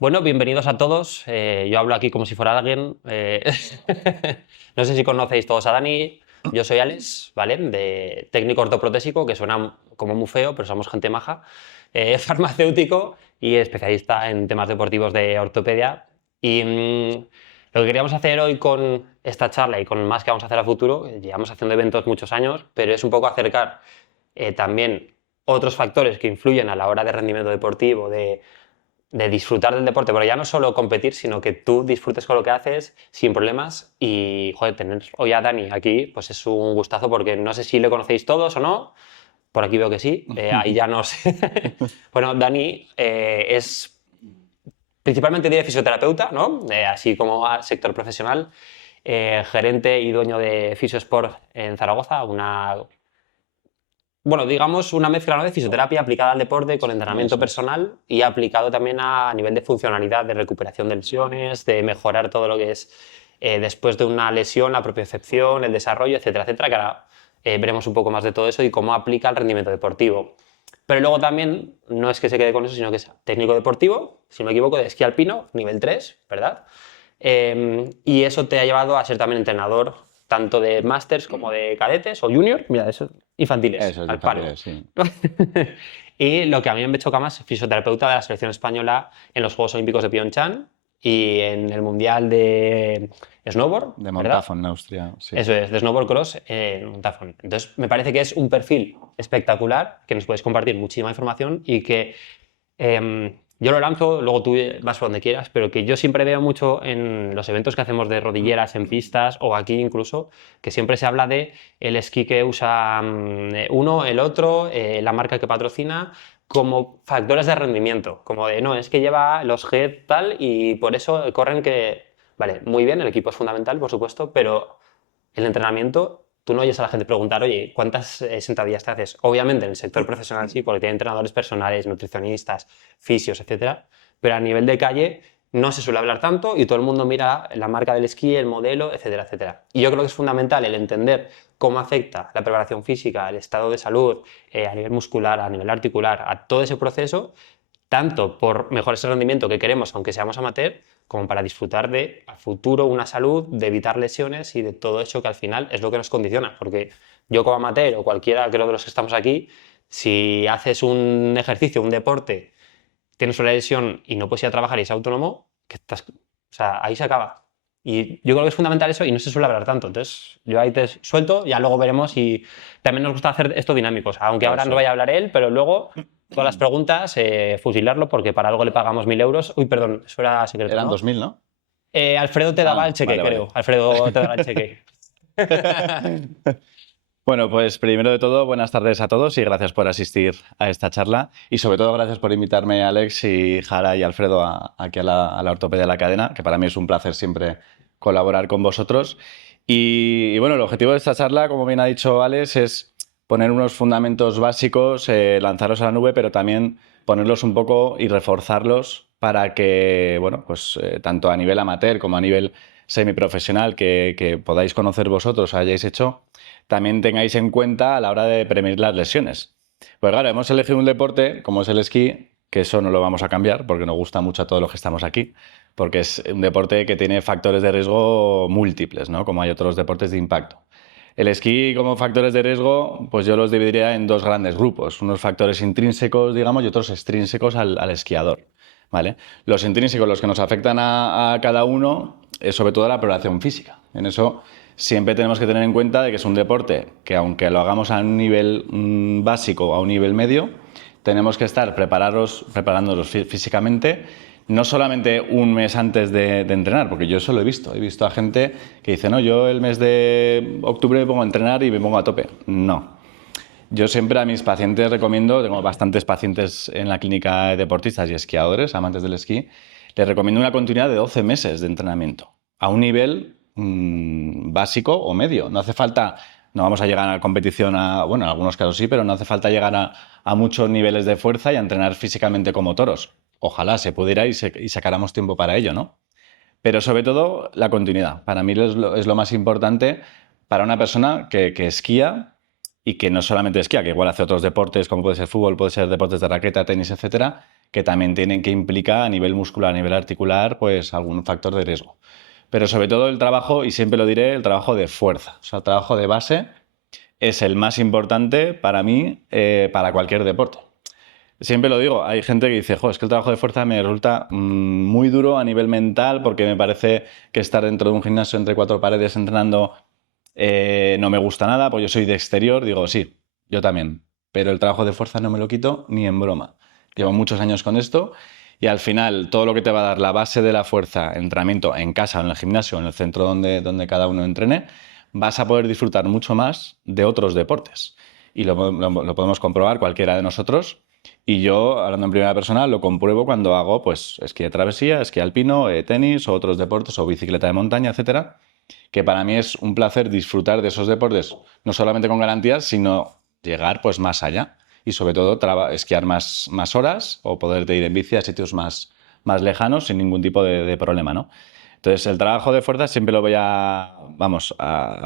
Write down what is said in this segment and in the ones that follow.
Bueno, bienvenidos a todos. Yo hablo aquí como si fuera alguien. No sé si conocéis todos a Dani. Yo soy Alex, ¿vale? De técnico ortoprotésico, que suena como muy feo, pero somos gente maja. Farmacéutico y especialista en temas deportivos de ortopedia. Y lo que queríamos hacer hoy con esta charla y con más que vamos a hacer a futuro, llevamos haciendo eventos muchos años, pero es un poco acercar también otros factores que influyen a la hora de rendimiento deportivo, de disfrutar del deporte, pero ya no solo competir, sino que tú disfrutes con lo que haces sin problemas. Y, joder, tener hoy a Dani aquí, pues es un gustazo porque no sé si le conocéis todos o no. Por aquí veo que sí, ahí ya no sé. Bueno, Dani es principalmente diré fisioterapeuta, ¿no? Así como sector profesional, gerente y dueño de Fisiosport en Zaragoza, bueno, digamos una mezcla, ¿no?, de fisioterapia aplicada al deporte con entrenamiento Eso es. personal y aplicado también a nivel de funcionalidad, de recuperación de lesiones, de mejorar todo lo que es después de una lesión, la propiocepción, el desarrollo, etcétera, etcétera, que ahora veremos un poco más de todo eso y cómo aplica el rendimiento deportivo. Pero luego también no es que se quede con eso, sino que es técnico deportivo, si no me equivoco, de esquí alpino, nivel 3, ¿verdad? Y eso te ha llevado a ser también entrenador tanto de másters como de cadetes o junior, mira, eso, infantiles, Eso es al palo. infantiles, sí. Y lo que a mí me choca más, fisioterapeuta de la selección española en los Juegos Olímpicos de Pyeongchang y en el Mundial de Snowboard, De ¿verdad? Montafon, en Austria, sí. Eso es, de snowboard cross en Montafon. Entonces, me parece que es un perfil espectacular, que nos puedes compartir muchísima información y que yo lo lanzo, luego tú vas por donde quieras, pero que yo siempre veo mucho en los eventos que hacemos de rodilleras en pistas o aquí incluso, que siempre se habla de el esquí que usa uno, el otro, la marca que patrocina, como factores de rendimiento, como de no, es que lleva los head tal y por eso corren que, vale, muy bien, el equipo es fundamental, por supuesto, pero el entrenamiento, tú no oyes a la gente preguntar, oye, ¿cuántas sentadillas te haces? Obviamente en el sector profesional sí, porque tiene entrenadores personales, nutricionistas, fisios, etcétera, pero a nivel de calle no se suele hablar tanto y todo el mundo mira la marca del esquí, el modelo, etcétera, etcétera. Y yo creo que es fundamental el entender cómo afecta la preparación física, el estado de salud, a nivel muscular, a nivel articular, a todo ese proceso, tanto por mejorar ese rendimiento que queremos, aunque seamos amateur, como para disfrutar de, a futuro, una salud, de evitar lesiones y de todo eso que al final es lo que nos condiciona. Porque yo como amateur o cualquiera, creo, de los que estamos aquí, si haces un ejercicio, un deporte, tienes una lesión y no puedes ir a trabajar y es autónomo, o sea, ahí se acaba. Y yo creo que es fundamental eso y no se suele hablar tanto. Entonces, yo ahí te suelto, ya luego veremos y también nos gusta hacer esto dinámicos, aunque ahora no Eso es. vaya a hablar él, pero luego todas las preguntas, fusilarlo porque para algo le pagamos 1.000 euros. Uy, perdón, eso era secreto, Eran ¿no? 2000, ¿no? Alfredo te daba el Ah, cheque, vale, creo. vale. Alfredo te daba el cheque. Bueno, pues primero de todo, buenas tardes a todos y gracias por asistir a esta charla. Y sobre todo, gracias por invitarme, Alex y Jara y Alfredo, aquí a la Ortopedia de la Cadena, que para mí es un placer siempre colaborar con vosotros. Y bueno, el objetivo de esta charla, como bien ha dicho Alex, es poner unos fundamentos básicos, lanzaros a la nube, pero también ponerlos un poco y reforzarlos para que, bueno, pues tanto a nivel amateur como a nivel semiprofesional que podáis conocer vosotros, hayáis hecho, también tengáis en cuenta a la hora de prevenir las lesiones. Pues claro, hemos elegido un deporte como es el esquí, que eso no lo vamos a cambiar porque nos gusta mucho a todos los que estamos aquí, porque es un deporte que tiene factores de riesgo múltiples, ¿no? Como hay otros deportes de impacto. El esquí como factores de riesgo, pues yo los dividiría en dos grandes grupos, unos factores intrínsecos, digamos, y otros extrínsecos al esquiador, ¿vale? Los intrínsecos, los que nos afectan a cada uno, es sobre todo la preparación física. En eso siempre tenemos que tener en cuenta de que es un deporte que, aunque lo hagamos a un nivel básico o a un nivel medio, tenemos que estar preparándonos físicamente, no solamente un mes antes de entrenar, porque yo eso lo he visto a gente que dice, no, yo el mes de octubre me pongo a entrenar y me pongo a tope. No. Yo siempre a mis pacientes recomiendo, tengo bastantes pacientes en la clínica de deportistas y esquiadores, amantes del esquí, les recomiendo una continuidad de 12 meses de entrenamiento, a un nivel básico o medio. No hace falta, no vamos a llegar a la competición, bueno, en algunos casos sí, pero no hace falta llegar a muchos niveles de fuerza y a entrenar físicamente como toros. Ojalá se pudiera y sacáramos tiempo para ello, ¿no? Pero sobre todo la continuidad. Para mí es lo más importante para una persona que esquía y que no solamente esquía, que igual hace otros deportes como puede ser fútbol, puede ser deportes de raqueta, tenis, etcétera, que también que implica a nivel muscular, a nivel articular, pues algún factor de riesgo. Pero sobre todo el trabajo, y siempre lo diré, el trabajo de fuerza, o sea, el trabajo de base es el más importante para mí, para cualquier deporte. Siempre lo digo, hay gente que dice, es que el trabajo de fuerza me resulta muy duro a nivel mental porque me parece que estar dentro de un gimnasio entre cuatro paredes entrenando no me gusta nada, pues yo soy de exterior, digo, sí, yo también, pero el trabajo de fuerza no me lo quito ni en broma. Llevo muchos años con esto y al final todo lo que te va a dar la base de la fuerza, entrenamiento en casa o en el gimnasio o en el centro donde cada uno entrene, vas a poder disfrutar mucho más de otros deportes. Y lo podemos comprobar cualquiera de nosotros. Y yo, hablando en primera persona, lo compruebo cuando hago pues, esquí de travesía, esquí alpino, tenis o otros deportes o bicicleta de montaña, etcétera, que para mí es un placer disfrutar de esos deportes, no solamente con garantías, sino llegar pues, más allá y sobre todo esquiar más horas o poderte ir en bici a sitios más lejanos sin ningún tipo de problema, ¿no? Entonces, el trabajo de fuerza siempre lo voy a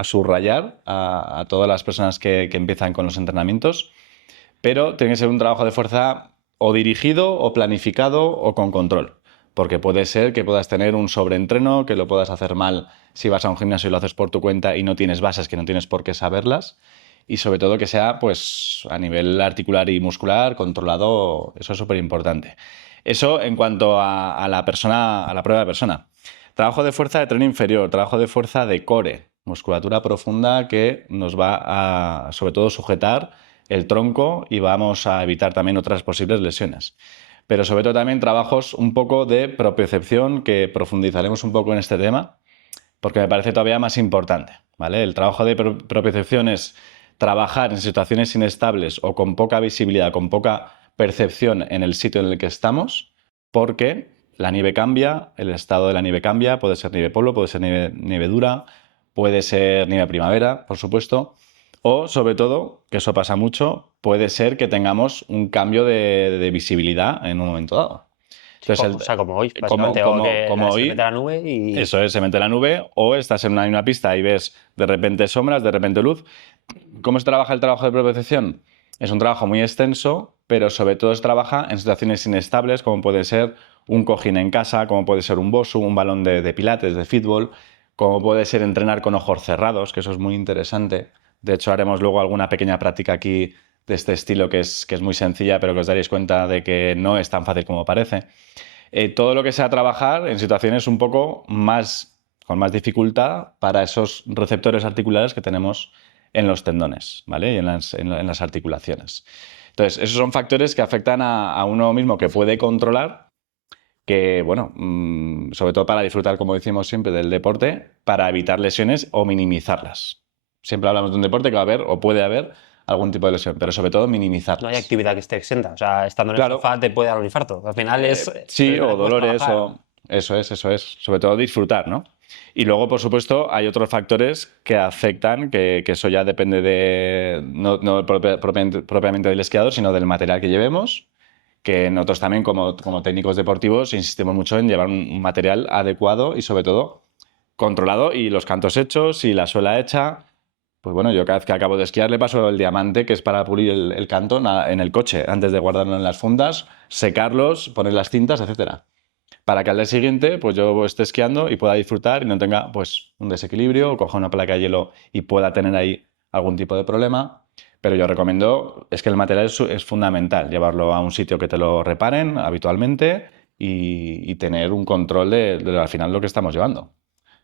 subrayar a todas las personas que empiezan con los entrenamientos, pero tiene que ser un trabajo de fuerza o dirigido, o planificado, o con control. Porque puede ser que puedas tener un sobreentreno, que lo puedas hacer mal si vas a un gimnasio y lo haces por tu cuenta y no tienes bases, que no tienes por qué saberlas. Y sobre todo que sea pues, a nivel articular y muscular, controlado, eso es súper importante. Eso en cuanto a la persona, a la prueba de persona. Trabajo de fuerza de tren inferior, trabajo de fuerza de core, musculatura profunda que nos va a, sobre todo, sujetar el tronco y vamos a evitar también otras posibles lesiones. Pero sobre todo también trabajos un poco de propiocepción, que profundizaremos un poco en este tema, porque me parece todavía más importante, ¿vale? El trabajo de propiocepción es trabajar en situaciones inestables o con poca visibilidad, con poca percepción en el sitio en el que estamos, porque la nieve cambia, el estado de la nieve cambia, puede ser nieve polvo, puede ser nieve dura, puede ser nieve primavera, por supuesto, o sobre todo, que eso pasa mucho, puede ser que tengamos un cambio de visibilidad en un momento dado. Entonces, o sea, como hoy, básicamente, como se hoy, mete la nube y... Eso es, se mete la nube, o estás en una pista y ves de repente sombras, de repente luz. ¿Cómo se trabaja el trabajo de propiocepción? Es un trabajo muy extenso, pero sobre todo se trabaja en situaciones inestables, como puede ser un cojín en casa, como puede ser un bosu, un balón de pilates, de fútbol, como puede ser entrenar con ojos cerrados, que eso es muy interesante. De hecho, haremos luego alguna pequeña práctica aquí de este estilo que es muy sencilla, pero que os daréis cuenta de que no es tan fácil como parece. Todo lo que sea trabajar en situaciones un poco con más dificultad para esos receptores articulares que tenemos en los tendones, ¿vale? Y en las articulaciones. Entonces, esos son factores que afectan a uno mismo, que puede controlar, que, bueno, sobre todo para disfrutar, como decimos siempre, del deporte, para evitar lesiones o minimizarlas. Siempre hablamos de un deporte que va a haber o puede haber algún tipo de lesión, pero sobre todo minimizarlas. No hay actividad que esté exenta. O sea, estando en el sofá te puede dar un infarto. Al final es... Sí, o dolores, o... Eso es. Sobre todo disfrutar, ¿no? Y luego, por supuesto, hay otros factores que afectan, que eso ya depende no propiamente del esquiador, sino del material que llevemos, que nosotros también como técnicos deportivos insistimos mucho en llevar un material adecuado y sobre todo controlado, y los cantos hechos y la suela hecha. Pues bueno, yo cada vez que acabo de esquiar le paso el diamante, que es para pulir el canto, en el coche, antes de guardarlo en las fundas, secarlos, poner las cintas, etcétera, para que al día siguiente pues yo esté esquiando y pueda disfrutar y no tenga pues un desequilibrio o coja una placa de hielo y pueda tener ahí algún tipo de problema. Pero yo recomiendo, es que el material es fundamental, llevarlo a un sitio que te lo reparen habitualmente y tener un control de al final lo que estamos llevando.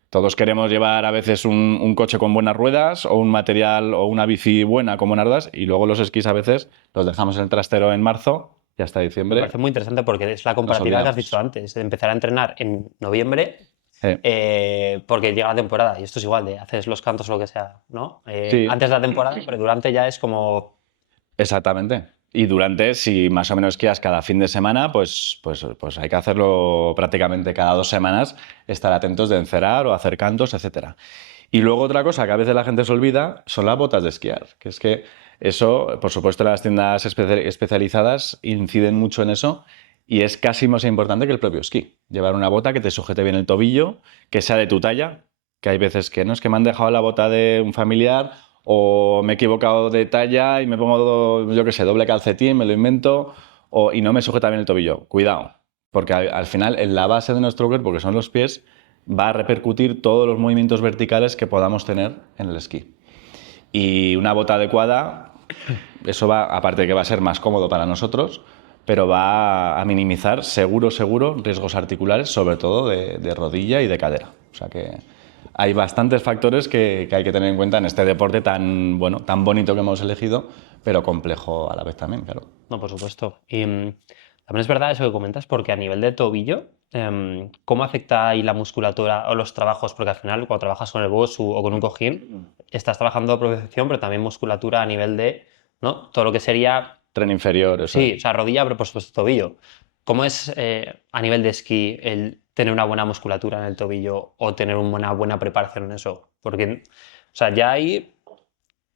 Todos queremos llevar a veces un coche con buenas ruedas o un material o una bici buena con buenas ruedas, y luego los esquís a veces los dejamos en el trastero en marzo y hasta diciembre. Me parece muy interesante porque es la comparativa que has dicho antes, de empezar a entrenar en noviembre, porque llega la temporada y esto es igual, de haces los cantos o lo que sea, ¿no? Sí. Antes de la temporada, pero durante ya es como... Exactamente. Y durante, si más o menos esquías cada fin de semana, pues hay que hacerlo prácticamente cada 2 semanas, estar atentos de encerar o hacer cantos, etc. Y luego otra cosa que a veces la gente se olvida son las botas de esquiar, que es que eso, por supuesto, las tiendas especializadas inciden mucho en eso, y es casi más importante que el propio esquí. Llevar una bota que te sujete bien el tobillo, que sea de tu talla, que hay veces que no, es que me han dejado la bota de un familiar, o me he equivocado de talla y me pongo, yo qué sé, doble calcetín, me lo invento, y no me sujeta bien el tobillo. Cuidado, porque al final en la base de nuestro cuerpo, que son los pies, va a repercutir todos los movimientos verticales que podamos tener en el esquí. Y una bota adecuada, eso va, aparte de que va a ser más cómodo para nosotros, pero va a minimizar seguro riesgos articulares, sobre todo de rodilla y de cadera. O sea que hay bastantes factores que hay que tener en cuenta en este deporte tan, bueno, tan bonito que hemos elegido, pero complejo a la vez también, claro. No, por supuesto. Y también es verdad eso que comentas, porque a nivel de tobillo, ¿cómo afecta ahí la musculatura o los trabajos? Porque al final, cuando trabajas con el BOSU o con un cojín, estás trabajando propiocepción, pero también musculatura a nivel de, ¿no? Todo lo que sería... Tren inferior, eso Sí, es. o sea, rodilla, pero por supuesto tobillo. ¿Cómo es a nivel de esquí el tener una buena musculatura en el tobillo o tener una buena preparación en eso? Porque, o sea, ya ahí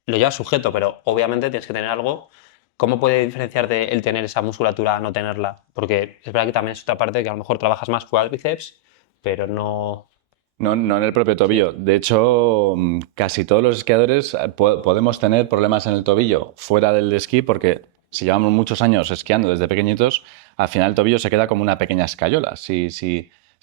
lo llevas sujeto, pero obviamente tienes que tener algo. ¿Cómo puede diferenciarte el tener esa musculatura a no tenerla? Porque es verdad que también es otra parte que a lo mejor trabajas más cuádriceps, pero no... No, no en el propio tobillo. De hecho, casi todos los esquiadores podemos tener problemas en el tobillo fuera del esquí porque si llevamos muchos años esquiando desde pequeñitos, al final el tobillo se queda como una pequeña escayola. Si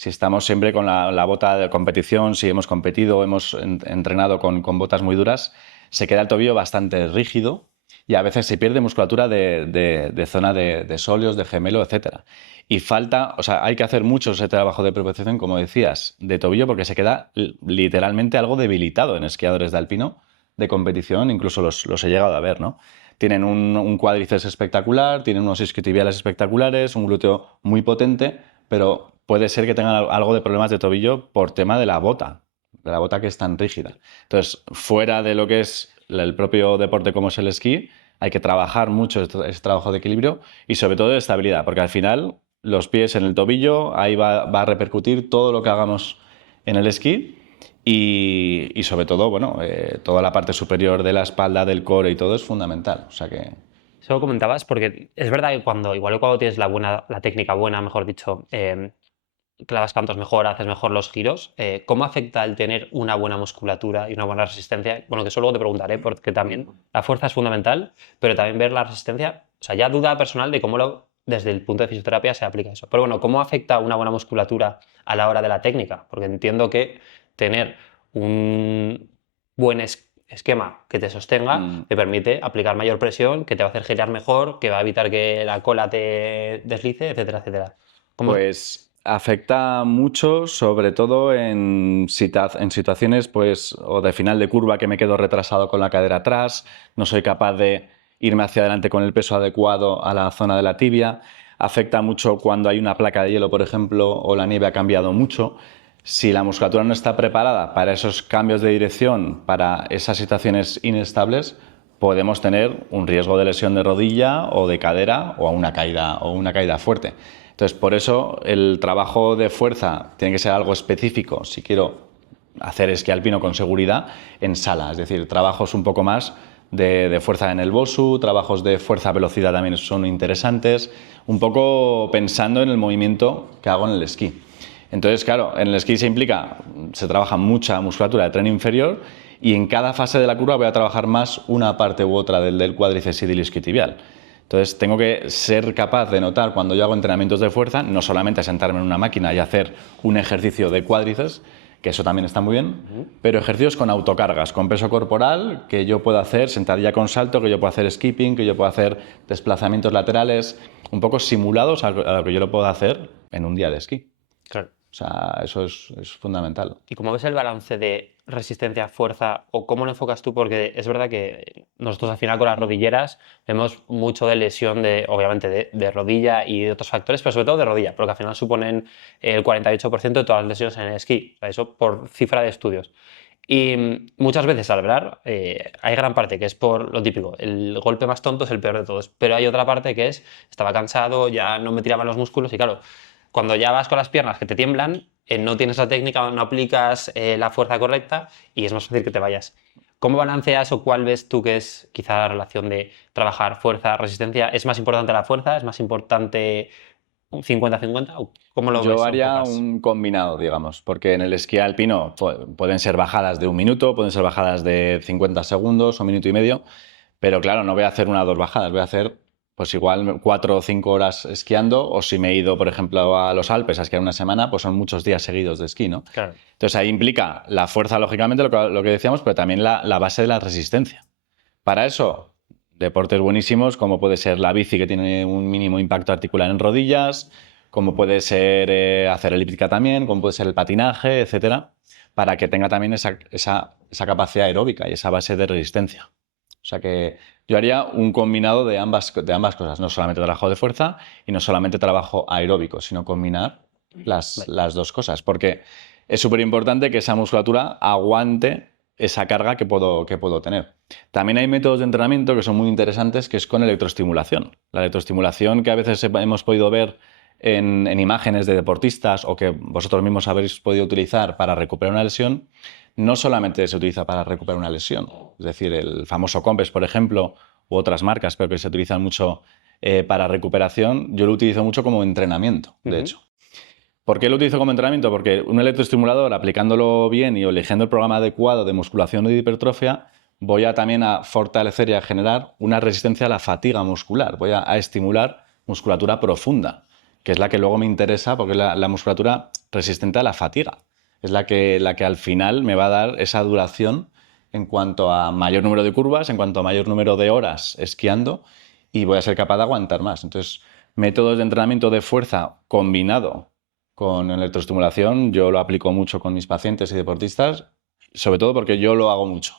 estamos siempre con la bota de competición, si hemos competido, hemos entrenado con botas muy duras, se queda el tobillo bastante rígido y a veces se pierde musculatura de zona de sóleos, de gemelo, etcétera. Y falta, o sea, hay que hacer mucho ese trabajo de propiocepción, como decías, de tobillo, porque se queda literalmente algo debilitado en esquiadores de alpino de competición, incluso los he llegado a ver, ¿no? Tienen un cuádriceps espectacular, tienen unos isquiotibiales espectaculares, un glúteo muy potente, pero puede ser que tengan algo de problemas de tobillo por tema de la bota que es tan rígida. Entonces, fuera de lo que es el propio deporte como es el esquí, hay que trabajar mucho este trabajo de equilibrio y sobre todo de estabilidad, porque al final los pies en el tobillo, ahí va a repercutir todo lo que hagamos en el esquí y sobre todo, bueno, toda la parte superior de la espalda, del core y todo es fundamental. O sea que... Eso lo comentabas porque es verdad que igual que cuando tienes la técnica buena, mejor dicho, clavas cantos mejor, haces mejor los giros, ¿cómo afecta el tener una buena musculatura y una buena resistencia? Bueno, que eso luego te preguntaré, porque también la fuerza es fundamental, pero también ver la resistencia, o sea, ya duda personal de desde el punto de fisioterapia se aplica eso. Pero bueno, ¿cómo afecta una buena musculatura a la hora de la técnica? Porque entiendo que tener un buen esquema que te sostenga te permite aplicar mayor presión, que te va a hacer girar mejor, que va a evitar que la cola te deslice, etcétera, etcétera. Pues afecta mucho, sobre todo en situaciones pues, o de final de curva que me quedo retrasado con la cadera atrás, no soy capaz de irme hacia adelante con el peso adecuado a la zona de la tibia. Afecta mucho cuando hay una placa de hielo, por ejemplo, o la nieve ha cambiado mucho. Si la musculatura no está preparada para esos cambios de dirección, para esas situaciones inestables, podemos tener un riesgo de lesión de rodilla o de cadera o una caída fuerte. Entonces, por eso el trabajo de fuerza tiene que ser algo específico si quiero hacer esquí alpino con seguridad en sala, es decir, trabajos un poco más de fuerza en el BOSU, trabajos de fuerza-velocidad también son interesantes, un poco pensando en el movimiento que hago en el esquí. Entonces, claro, en el esquí se trabaja mucha musculatura de tren inferior y en cada fase de la curva voy a trabajar más una parte u otra del cuádriceps y del isquiotibial. Entonces, tengo que ser capaz de notar cuando yo hago entrenamientos de fuerza, no solamente sentarme en una máquina y hacer un ejercicio de cuádriceps, que eso también está muy bien, pero ejercicios con autocargas, con peso corporal, que yo puedo hacer sentadilla con salto, que yo puedo hacer skipping, que yo puedo hacer desplazamientos laterales, un poco simulados a lo que yo lo puedo hacer en un día de esquí. Claro. O sea, eso es fundamental. ¿Y cómo ves el balance de resistencia-fuerza o cómo lo enfocas tú? Porque es verdad que nosotros al final con las rodilleras vemos mucho de lesión, obviamente de rodilla y de otros factores, pero sobre todo de rodilla, porque al final suponen el 48% de todas las lesiones en el esquí, o sea, eso por cifra de estudios. Y muchas veces al hablar hay gran parte que es por lo típico, el golpe más tonto es el peor de todos, pero hay otra parte que estaba cansado, ya no me tiraban los músculos y claro, cuando ya vas con las piernas que te tiemblan, no tienes la técnica, no aplicas la fuerza correcta y es más fácil que te vayas. ¿Cómo balanceas o cuál ves tú que es quizá la relación de trabajar fuerza, resistencia? ¿Es más importante la fuerza? ¿Es más importante un 50-50? ¿Cómo lo ves? Yo haría un combinado, digamos, porque en el esquí alpino pueden ser bajadas de 1 minuto, pueden ser bajadas de 50 segundos o 1 minuto y medio, pero claro, no voy a hacer 1 o 2 bajadas, voy a hacer pues igual 4 o 5 horas esquiando, o si me he ido, por ejemplo, a los Alpes a esquiar una semana, pues son muchos días seguidos de esquí, ¿no? Claro. Entonces ahí implica la fuerza, lógicamente, lo que decíamos, pero también la base de la resistencia. Para eso, deportes buenísimos, como puede ser la bici, que tiene un mínimo impacto articular en rodillas, como puede ser hacer elíptica también, como puede ser el patinaje, etcétera, para que tenga también esa capacidad aeróbica y esa base de resistencia. O sea que yo haría un combinado de ambas cosas, no solamente trabajo de fuerza y no solamente trabajo aeróbico, sino combinar las dos cosas, porque es súper importante que esa musculatura aguante esa carga que puedo tener. También hay métodos de entrenamiento que son muy interesantes, que es con electroestimulación. La electroestimulación que a veces hemos podido ver en imágenes de deportistas o que vosotros mismos habéis podido utilizar para recuperar una lesión, no solamente se utiliza para recuperar una lesión. Es decir, el famoso Compes, por ejemplo, u otras marcas, pero que se utilizan mucho para recuperación, yo lo utilizo mucho como entrenamiento, de hecho. ¿Por qué lo utilizo como entrenamiento? Porque un electroestimulador, aplicándolo bien y eligiendo el programa adecuado de musculación y de hipertrofia, voy a también a fortalecer y a generar una resistencia a la fatiga muscular. Voy a estimular musculatura profunda, que es la que luego me interesa porque es la musculatura resistente a la fatiga. Es la que al final me va a dar esa duración en cuanto a mayor número de curvas, en cuanto a mayor número de horas esquiando, y voy a ser capaz de aguantar más. Entonces, métodos de entrenamiento de fuerza combinado con electroestimulación, yo lo aplico mucho con mis pacientes y deportistas, sobre todo porque yo lo hago mucho.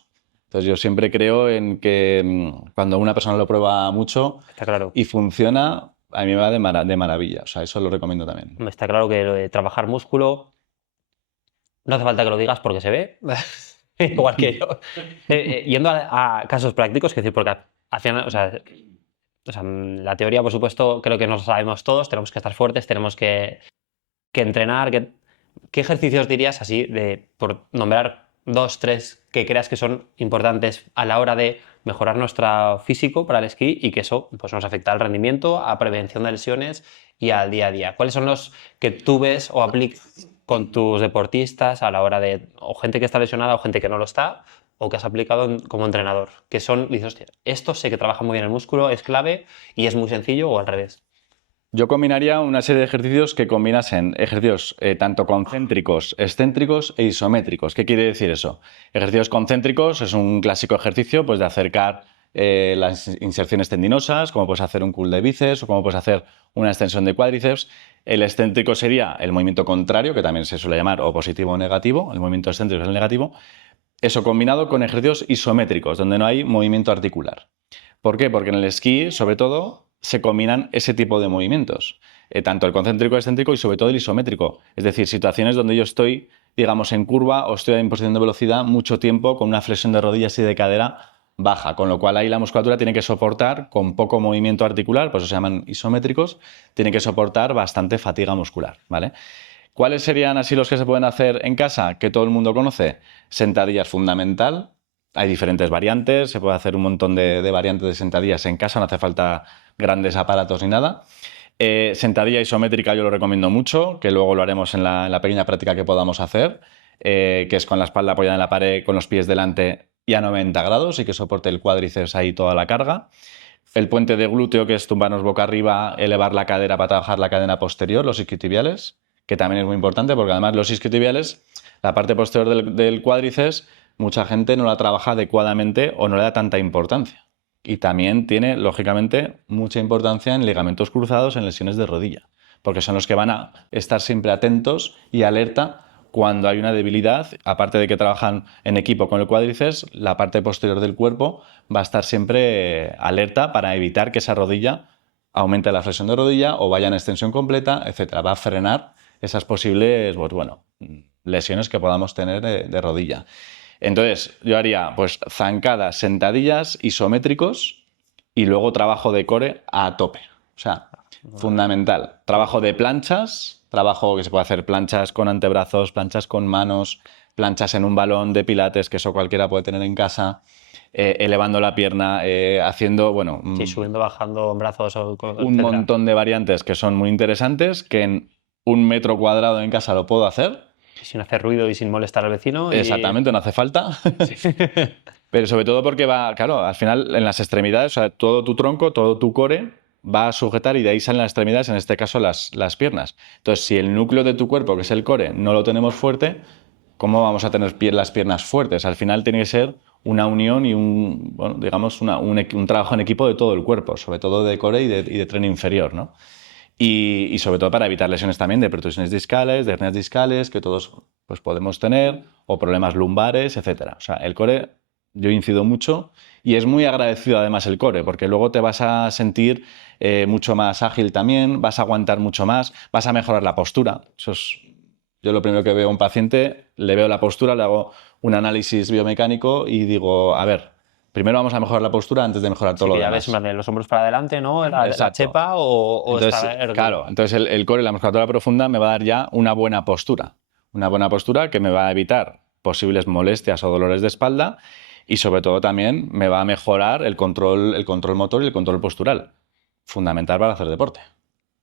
Entonces yo siempre creo en que cuando una persona lo prueba mucho Está claro. y funciona, a mí me va de maravilla. O sea, eso lo recomiendo también. Está claro que lo de trabajar músculo no hace falta que lo digas porque se ve, igual que yo. Yendo a casos prácticos, es decir, porque al final, o sea, la teoría, por supuesto, creo que nos lo sabemos todos, tenemos que estar fuertes, tenemos que entrenar. ¿Qué ejercicios dirías así, por nombrar 2, 3 que creas que son importantes a la hora de mejorar nuestro físico para el esquí y que eso pues, nos afecta al rendimiento, a prevención de lesiones y al día a día? ¿Cuáles son los que tú ves o aplicas con tus deportistas a la hora de, o gente que está lesionada o gente que no lo está, o que has aplicado como entrenador? Que son, dices, hostia, esto sé que trabaja muy bien el músculo, es clave y es muy sencillo, o al revés. Yo combinaría una serie de ejercicios que combiнаsen ejercicios tanto concéntricos, excéntricos e isométricos. ¿Qué quiere decir eso? Ejercicios concéntricos es un clásico ejercicio pues, de acercar las inserciones tendinosas, como puedes hacer un curl de bíceps o como puedes hacer una extensión de cuádriceps. El excéntrico sería el movimiento contrario, que también se suele llamar o positivo o negativo. El movimiento excéntrico es el negativo. Eso combinado con ejercicios isométricos, donde no hay movimiento articular. ¿Por qué? Porque en el esquí, sobre todo, se combinan ese tipo de movimientos, tanto el concéntrico, excéntrico y sobre todo el isométrico. Es decir, situaciones donde yo estoy, digamos, en curva o estoy en posición de velocidad mucho tiempo con una flexión de rodillas y de cadera baja, con lo cual ahí la musculatura tiene que soportar, con poco movimiento articular, por eso se llaman isométricos, tiene que soportar bastante fatiga muscular, ¿vale? ¿Cuáles serían así los que se pueden hacer en casa, que todo el mundo conoce? Sentadillas fundamental. Hay diferentes variantes, se puede hacer un montón de variantes de sentadillas en casa, no hace falta grandes aparatos ni nada. Sentadilla isométrica yo lo recomiendo mucho, que luego lo haremos en la pequeña práctica que podamos hacer, que es con la espalda apoyada en la pared, con los pies delante y a 90 grados y que soporte el cuádriceps ahí toda la carga. El puente de glúteo, que es tumbarnos boca arriba, elevar la cadera para trabajar la cadena posterior, los isquiotibiales, que también es muy importante porque además los isquiotibiales, la parte posterior del cuádriceps, mucha gente no la trabaja adecuadamente o no le da tanta importancia. Y también tiene, lógicamente, mucha importancia en ligamentos cruzados, en lesiones de rodilla, porque son los que van a estar siempre atentos y alerta cuando hay una debilidad. Aparte de que trabajan en equipo con el cuádriceps, la parte posterior del cuerpo va a estar siempre alerta para evitar que esa rodilla aumente la flexión de rodilla o vaya en extensión completa, etc. Va a frenar esas posibles, pues, bueno, lesiones que podamos tener de rodilla. Entonces, yo haría pues zancadas, sentadillas, isométricos y luego trabajo de core a tope. O sea, fundamental. Trabajo de planchas, trabajo que se puede hacer planchas con antebrazos, planchas con manos, planchas en un balón de pilates, que eso cualquiera puede tener en casa, elevando la pierna, haciendo, bueno... Sí, subiendo, bajando brazos, un montón de variantes que son muy interesantes, que en 1 metro cuadrado en casa lo puedo hacer. Sin hacer ruido y sin molestar al vecino. Exactamente, no hace falta. Sí. Pero sobre todo porque va, claro, al final en las extremidades, o sea, todo tu tronco, todo tu core va a sujetar y de ahí salen las extremidades, en este caso las piernas. Entonces, si el núcleo de tu cuerpo, que es el core, no lo tenemos fuerte, ¿cómo vamos a tener las piernas fuertes? Al final tiene que ser una unión y bueno, digamos un trabajo en equipo de todo el cuerpo, sobre todo de core y de tren inferior, ¿no? Y sobre todo para evitar lesiones también de protusiones discales, de hernias discales, que todos pues, podemos tener, o problemas lumbares, etc. O sea, el core yo incido mucho y es muy agradecido además el core, porque luego te vas a sentir mucho más ágil también, vas a aguantar mucho más, vas a mejorar la postura. Yo lo primero que veo a un paciente, le veo la postura, le hago un análisis biomecánico y digo, a ver, primero vamos a mejorar la postura antes de mejorar todo lo ya demás. ves los hombros para adelante, ¿no? La chepa o entonces, está erguido. Claro, entonces el core y la musculatura profunda me va a dar ya una buena postura. Una buena postura que me va a evitar posibles molestias o dolores de espalda y sobre todo también me va a mejorar el control motor y el control postural. Fundamental para hacer deporte.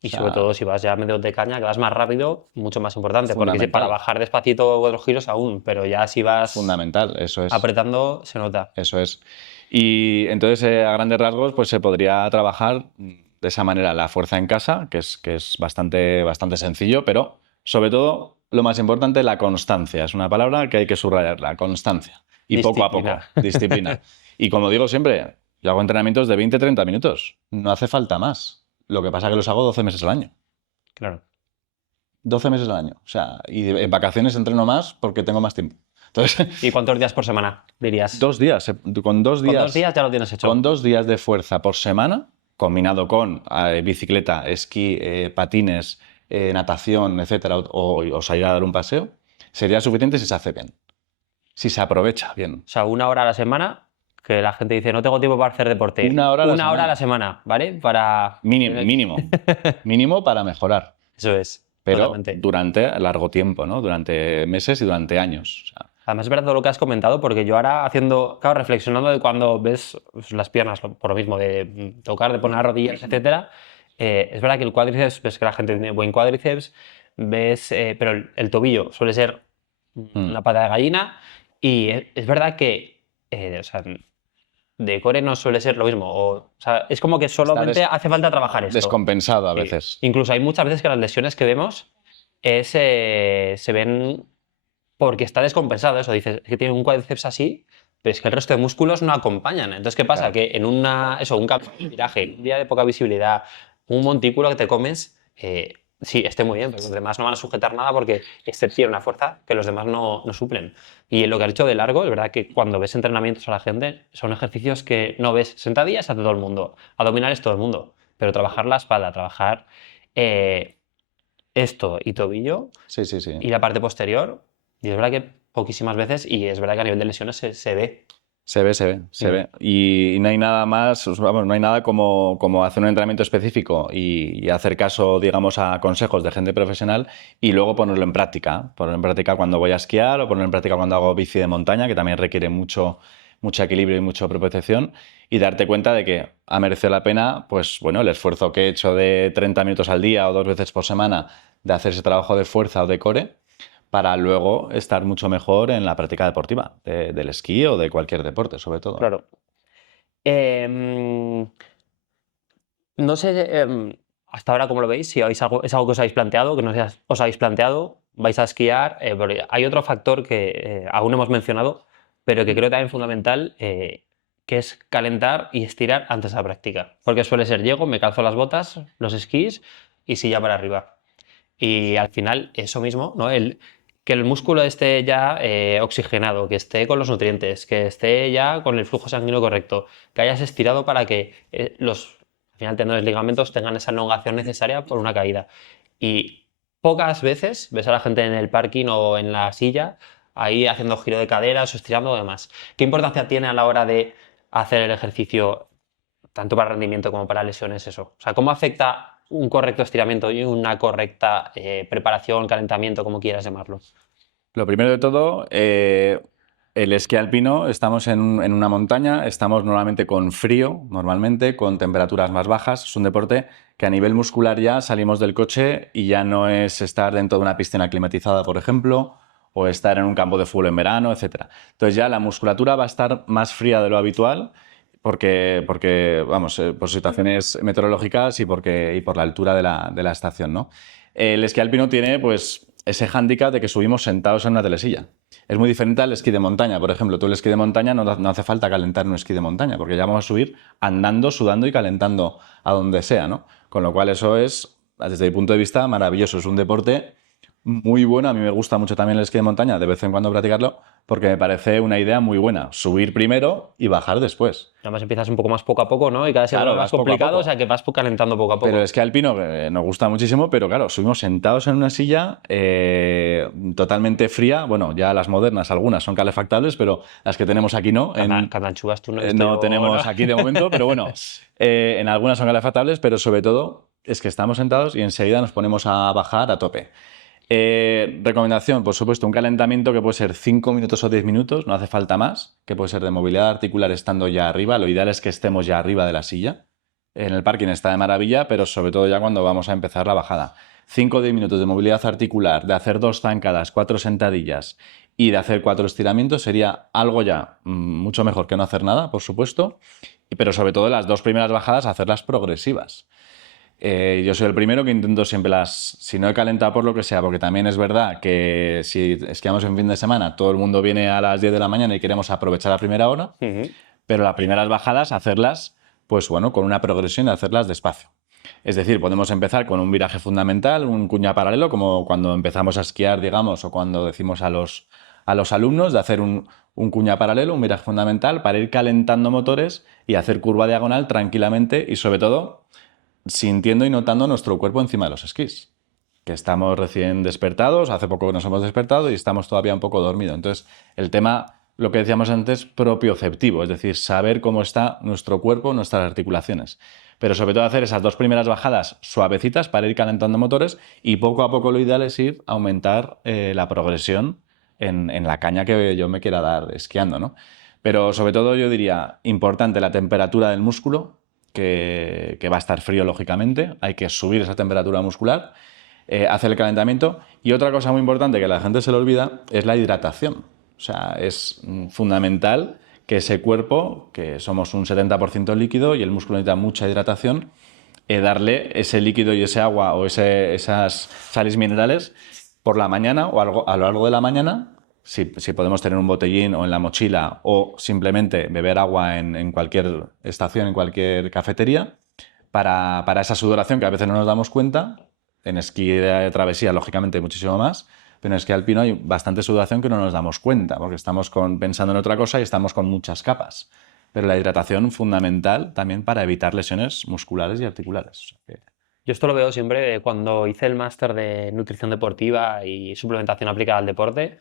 Y sobre todo si vas ya medio de caña, que vas más rápido, mucho más importante. Porque Fundamental. para bajar despacito otros giros aún, pero ya si vas Fundamental, eso es. apretando, se nota. Eso es. Y entonces, a grandes rasgos, pues se podría trabajar de esa manera la fuerza en casa, que es bastante sencillo, pero sobre todo, lo más importante, la constancia. Es una palabra que hay que subrayar, la constancia. Y poco a poco, disciplina. Y como digo siempre, yo hago entrenamientos de 20-30 minutos. No hace falta más. Lo que pasa es que los hago 12 meses al año. Claro. 12 meses al año. O sea, y en vacaciones entreno más porque tengo más tiempo. Entonces, ¿Y cuántos días por semana dirías? 2 días. Con 2 días. Con 2 días ya lo tienes hecho. Con 2 días de fuerza por semana, combinado con bicicleta, esquí, patines, natación, etcétera, o salir a dar un paseo, sería suficiente si se hace bien. Si se aprovecha bien. O sea, 1 hora a la semana, que la gente dice, no tengo tiempo para hacer deporte. 1 hora a la semana, ¿vale? Para... Mínimo. Mínimo para mejorar. Eso es. Pero totalmente. durante largo tiempo, ¿no? Durante meses y durante años. O sea, además es verdad todo lo que has comentado, porque yo ahora reflexionando de cuando ves las piernas, por lo mismo, de tocar, de poner las rodillas, etcétera, es verdad que el cuádriceps, ves que la gente tiene buen cuádriceps, pero el tobillo suele ser una pata de gallina, y es verdad que, o sea, de core no suele ser lo mismo. O sea, es como que solamente hace falta trabajar esto. Descompensado a veces. Incluso hay muchas veces que las lesiones que vemos se ven porque está descompensado. Eso dices, es que tiene un cuádriceps así, pero es que el resto de músculos no acompañan. Entonces, ¿qué pasa? Claro. Que en un cambio de viraje, un día de poca visibilidad, un montículo que te comes, sí, esté muy bien, pero los demás no van a sujetar nada porque este tiene una fuerza que los demás no suplen. Y lo que has dicho de largo, es verdad que cuando ves entrenamientos a la gente, son ejercicios que no ves. Sentadillas hace todo el mundo, abdominales todo el mundo, pero trabajar la espalda, trabajar esto y tobillo sí. Y la parte posterior, y es verdad que poquísimas veces, y es verdad que a nivel de lesiones se ve. Se ve. Y no hay nada más, vamos, no hay nada como hacer un entrenamiento específico y hacer caso, digamos, a consejos de gente profesional y luego ponerlo en práctica. Ponerlo en práctica cuando voy a esquiar o ponerlo en práctica cuando hago bici de montaña, que también requiere mucho equilibrio y mucha propiocepción, y darte cuenta de que ha merecido la pena, pues bueno, el esfuerzo que he hecho de 30 minutos al día o 2 veces por semana de hacer ese trabajo de fuerza o de core, para luego estar mucho mejor en la práctica deportiva, del esquí o de cualquier deporte, sobre todo. Claro. No sé hasta ahora cómo lo veis, si es algo que os habéis planteado, que no os habéis planteado, vais a esquiar. Hay otro factor que aún no hemos mencionado, pero que creo también fundamental, que es calentar y estirar antes de la práctica. Porque suele ser, llego, me calzo las botas, los esquís y silla para arriba. Y al final, eso mismo, ¿no? Que el músculo esté ya oxigenado, que esté con los nutrientes, que esté ya con el flujo sanguíneo correcto, que hayas estirado para que al final tendones, ligamentos tengan esa elongación necesaria por una caída. Y pocas veces ves a la gente en el parking o en la silla ahí haciendo giro de caderas o estirando o demás. ¿Qué importancia tiene a la hora de hacer el ejercicio, tanto para rendimiento como para lesiones, eso? O sea, ¿cómo afecta un correcto estiramiento y una correcta preparación, calentamiento, como quieras llamarlo? Lo primero de todo, el esquí alpino, estamos en una montaña, estamos normalmente con frío, con temperaturas más bajas. Es un deporte que a nivel muscular ya salimos del coche y ya no es estar dentro de una piscina climatizada, por ejemplo, o estar en un campo de fútbol en verano, etc. Entonces ya la musculatura va a estar más fría de lo habitual, porque vamos, por situaciones meteorológicas y por la altura de la estación, ¿no? El esquí alpino tiene, pues, ese hándicap de que subimos sentados en una telesilla. Es muy diferente al esquí de montaña. Por ejemplo, tú el esquí de montaña no hace falta calentar un esquí de montaña, porque ya vamos a subir andando, sudando y calentando a donde sea, ¿no? Con lo cual eso es, desde mi punto de vista, maravilloso. Es un deporte muy bueno. A mí me gusta mucho también el esquí de montaña, de vez en cuando practicarlo, porque me parece una idea muy buena. Subir primero y bajar después. Además empiezas un poco más poco a poco, ¿no? Y cada vez se Claro, vuelve más vas poco a complicado, poco. o sea que vas calentando poco a poco. Pero el esquí alpino nos gusta muchísimo, pero claro, subimos sentados en una silla totalmente fría. Bueno, ya las modernas, algunas son calefactables, pero las que tenemos aquí no. Catanchúas tú no No tenemos aquí de momento, pero bueno, en algunas son calefactables, pero sobre todo es que estamos sentados y enseguida nos ponemos a bajar a tope. Recomendación, por supuesto, un calentamiento que puede ser 5 minutos o 10 minutos, no hace falta más, que puede ser de movilidad articular estando ya arriba. Lo ideal es que estemos ya arriba de la silla. En el parking está de maravilla, pero sobre todo ya cuando vamos a empezar la bajada. 5 o 10 minutos de movilidad articular, de hacer 2 zancadas, 4 sentadillas y de hacer 4 estiramientos sería algo ya mucho mejor que no hacer nada, por supuesto, pero sobre todo las 2 primeras bajadas hacerlas progresivas. Yo soy el primero que intento siempre si no he calentado por lo que sea, porque también es verdad que si esquiamos en fin de semana, todo el mundo viene a las 10 de la mañana y queremos aprovechar la primera hora, pero las primeras bajadas hacerlas, pues bueno, con una progresión de hacerlas despacio. Es decir, podemos empezar con un viraje fundamental, un cuña paralelo, como cuando empezamos a esquiar, digamos, o cuando decimos a los alumnos de hacer un cuña paralelo, un viraje fundamental, para ir calentando motores y hacer curva diagonal tranquilamente y sobre todo sintiendo y notando nuestro cuerpo encima de los esquís, que estamos recién despertados, hace poco que nos hemos despertado y estamos todavía un poco dormidos. Entonces, el tema, lo que decíamos antes, propioceptivo, es decir, saber cómo está nuestro cuerpo, nuestras articulaciones. Pero sobre todo hacer esas 2 primeras bajadas suavecitas para ir calentando motores y poco a poco lo ideal es ir a aumentar la progresión en la caña que yo me quiera dar esquiando, ¿no? Pero sobre todo yo diría, importante la temperatura del músculo, que va a estar frío lógicamente, hay que subir esa temperatura muscular, hacer el calentamiento y otra cosa muy importante que a la gente se le olvida es la hidratación. O sea, es fundamental que ese cuerpo, que somos un 70% líquido y el músculo necesita mucha hidratación, darle ese líquido y ese agua o esas sales minerales por la mañana o a lo largo de la mañana. Si podemos tener un botellín o en la mochila o simplemente beber agua en cualquier estación, en cualquier cafetería, para esa sudoración que a veces no nos damos cuenta. En esquí de travesía, lógicamente, muchísimo más, pero en esquí alpino hay bastante sudoración que no nos damos cuenta, porque estamos pensando en otra cosa y estamos con muchas capas. Pero la hidratación fundamental también para evitar lesiones musculares y articulares. O sea que... Yo esto lo veo siempre cuando hice el máster de nutrición deportiva y suplementación aplicada al deporte,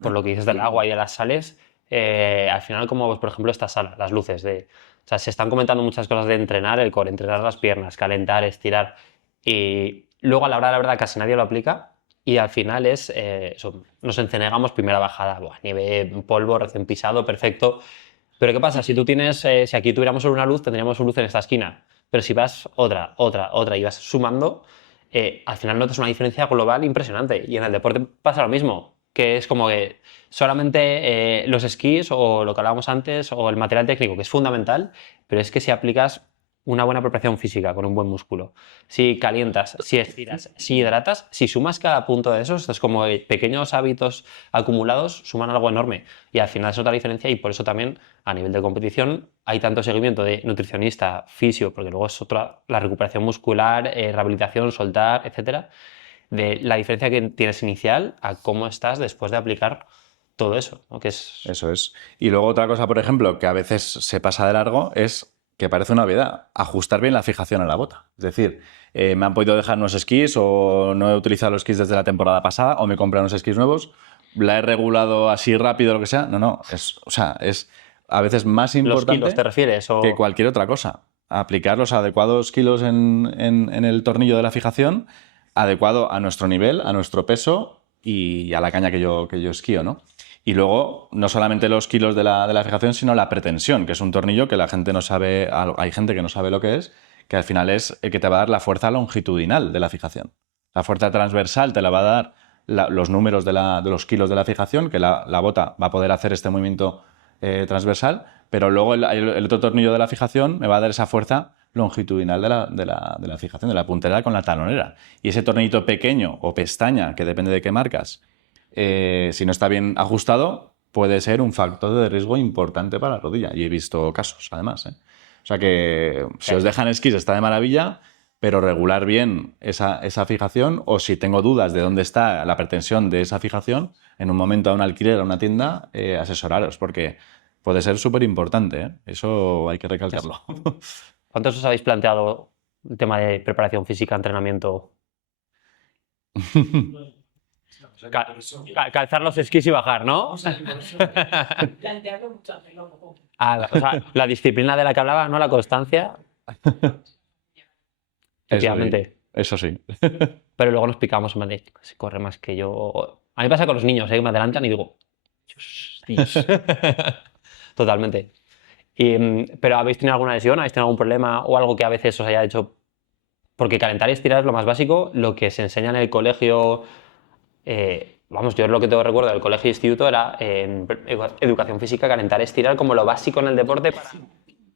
por lo que dices del agua y de las sales, al final como pues, por ejemplo esta sala, las luces, o sea, se están comentando muchas cosas de entrenar el core, entrenar las piernas, calentar, estirar, y luego a la hora de la verdad casi nadie lo aplica y al final es, eso, nos encenegamos primera bajada, nieve, polvo, recién pisado, perfecto, pero ¿qué pasa? Si tú tienes, si aquí tuviéramos solo una luz, tendríamos una luz en esta esquina. Pero si vas otra y vas sumando, al final notas una diferencia global impresionante. Y en el deporte pasa lo mismo, que es como que solamente los esquís o lo que hablábamos antes o el material técnico, que es fundamental, pero es que si aplicas una buena preparación física con un buen músculo, si calientas, si estiras, si hidratas, si sumas cada punto de esos, es como pequeños hábitos acumulados suman algo enorme. Y al final es otra diferencia y por eso también a nivel de competición hay tanto seguimiento de nutricionista, fisio, porque luego es otra, la recuperación muscular, rehabilitación, soltar, etcétera, de la diferencia que tienes inicial a cómo estás después de aplicar todo eso, ¿no? Que es... Eso es. Y luego otra cosa, por ejemplo, que a veces se pasa de largo es que parece una obviedad, ajustar bien la fijación a la bota. Es decir, me han podido dejar unos esquís o no he utilizado los esquís desde la temporada pasada o me he comprado unos esquís nuevos, la he regulado así rápido o lo que sea. No, es a veces más importante ¿Los kilos te refieres? O... que cualquier otra cosa. Aplicar los adecuados kilos en el tornillo de la fijación, adecuado a nuestro nivel, a nuestro peso y a la caña que yo esquío, ¿no? Y luego, no solamente los kilos de la fijación, sino la pretensión, que es un tornillo que la gente no sabe, hay gente que no sabe lo que es, que al final es el que te va a dar la fuerza longitudinal de la fijación. La fuerza transversal te la va a dar los números de los kilos de la fijación, que la bota va a poder hacer este movimiento transversal, pero luego el otro tornillo de la fijación me va a dar esa fuerza longitudinal de la fijación, de la puntera con la talonera. Y ese tornillito pequeño o pestaña, que depende de qué marcas, si no está bien ajustado, puede ser un factor de riesgo importante para la rodilla. Y he visto casos, además. O sea que si os dejan esquís está de maravilla, pero regular bien esa fijación, o si tengo dudas de dónde está la pretensión de esa fijación, en un momento a un alquiler, a una tienda, asesoraros, porque puede ser súper importante. Eso hay que recalcarlo. ¿Cuántos os habéis planteado el tema de preparación física, entrenamiento? Calzar los esquís y bajar, ¿no? Plantearlo mucho, hacerlo poco. O sea, la disciplina de la que hablaba, ¿no? La constancia. Efectivamente. Eso sí. Pero luego nos picamos en plan de, se corre más que yo. A mí me pasa con los niños, que me adelantan y digo, Dios. Totalmente. ¿Pero habéis tenido alguna lesión? ¿Habéis tenido algún problema o algo que a veces os haya hecho? Porque calentar y estirar es lo más básico, lo que se enseña en el colegio. Vamos, yo lo que tengo recuerdo del colegio e instituto era en educación física, calentar y estirar como lo básico en el deporte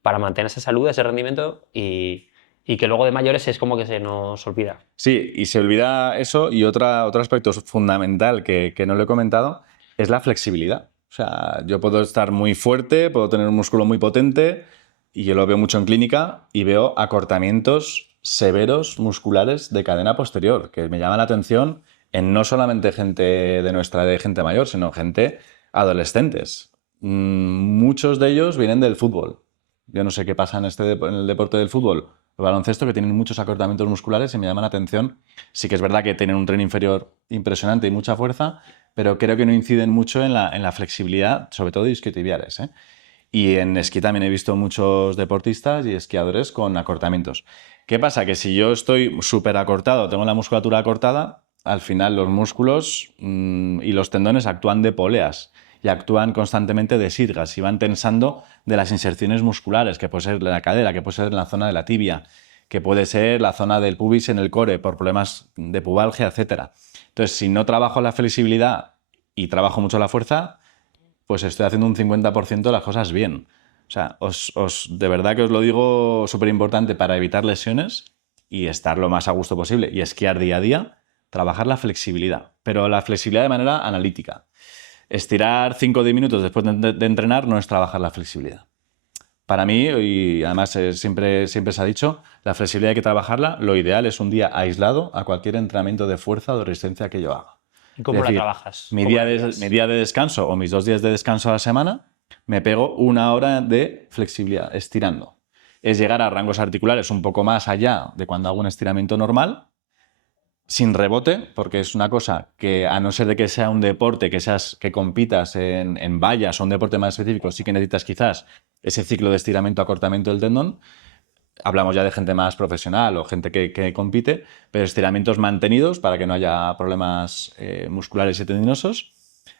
para mantener esa salud, ese rendimiento y que luego de mayores es como que se nos olvida. Sí, y se olvida eso, y otro aspecto fundamental que no lo he comentado es la flexibilidad. O sea, yo puedo estar muy fuerte, puedo tener un músculo muy potente, y yo lo veo mucho en clínica, y veo acortamientos severos musculares de cadena posterior, que me llama la atención en no solamente gente de nuestra edad, gente mayor, sino gente adolescentes. Muchos de ellos vienen del fútbol. Yo no sé qué pasa en el deporte del fútbol, el baloncesto, que tienen muchos acortamientos musculares y me llama la atención. Sí que es verdad que tienen un tren inferior impresionante y mucha fuerza, pero creo que no inciden mucho en la flexibilidad, sobre todo de isquiotibiales, ¿eh? Y en esquí también he visto muchos deportistas y esquiadores con acortamientos. ¿Qué pasa? Que si yo estoy súper acortado, tengo la musculatura acortada, al final los músculos y los tendones actúan de poleas y actúan constantemente de sirgas y van tensando de las inserciones musculares, que puede ser en la cadera, que puede ser en la zona de la tibia, que puede ser la zona del pubis en el core por problemas de pubalgia, etc. Entonces, si no trabajo la flexibilidad y trabajo mucho la fuerza, pues estoy haciendo un 50% de las cosas bien. O sea, de verdad que os lo digo, súper importante para evitar lesiones y estar lo más a gusto posible y esquiar día a día, trabajar la flexibilidad, pero la flexibilidad de manera analítica. Estirar 5 o 10 minutos después de entrenar no es trabajar la flexibilidad. Para mí, y además siempre se ha dicho, la flexibilidad hay que trabajarla. Lo ideal es un día aislado a cualquier entrenamiento de fuerza o de resistencia que yo haga. ¿Y cómo la trabajas? Mi día de descanso o mis 2 días de descanso a la semana, me pego 1 hora de flexibilidad, estirando. Es llegar a rangos articulares un poco más allá de cuando hago un estiramiento normal, sin rebote, porque es una cosa que, a no ser de que sea un deporte que compitas en vallas o un deporte más específico, sí que necesitas quizás ese ciclo de estiramiento, acortamiento del tendón. Hablamos ya de gente más profesional o gente que compite, pero estiramientos mantenidos para que no haya problemas musculares y tendinosos,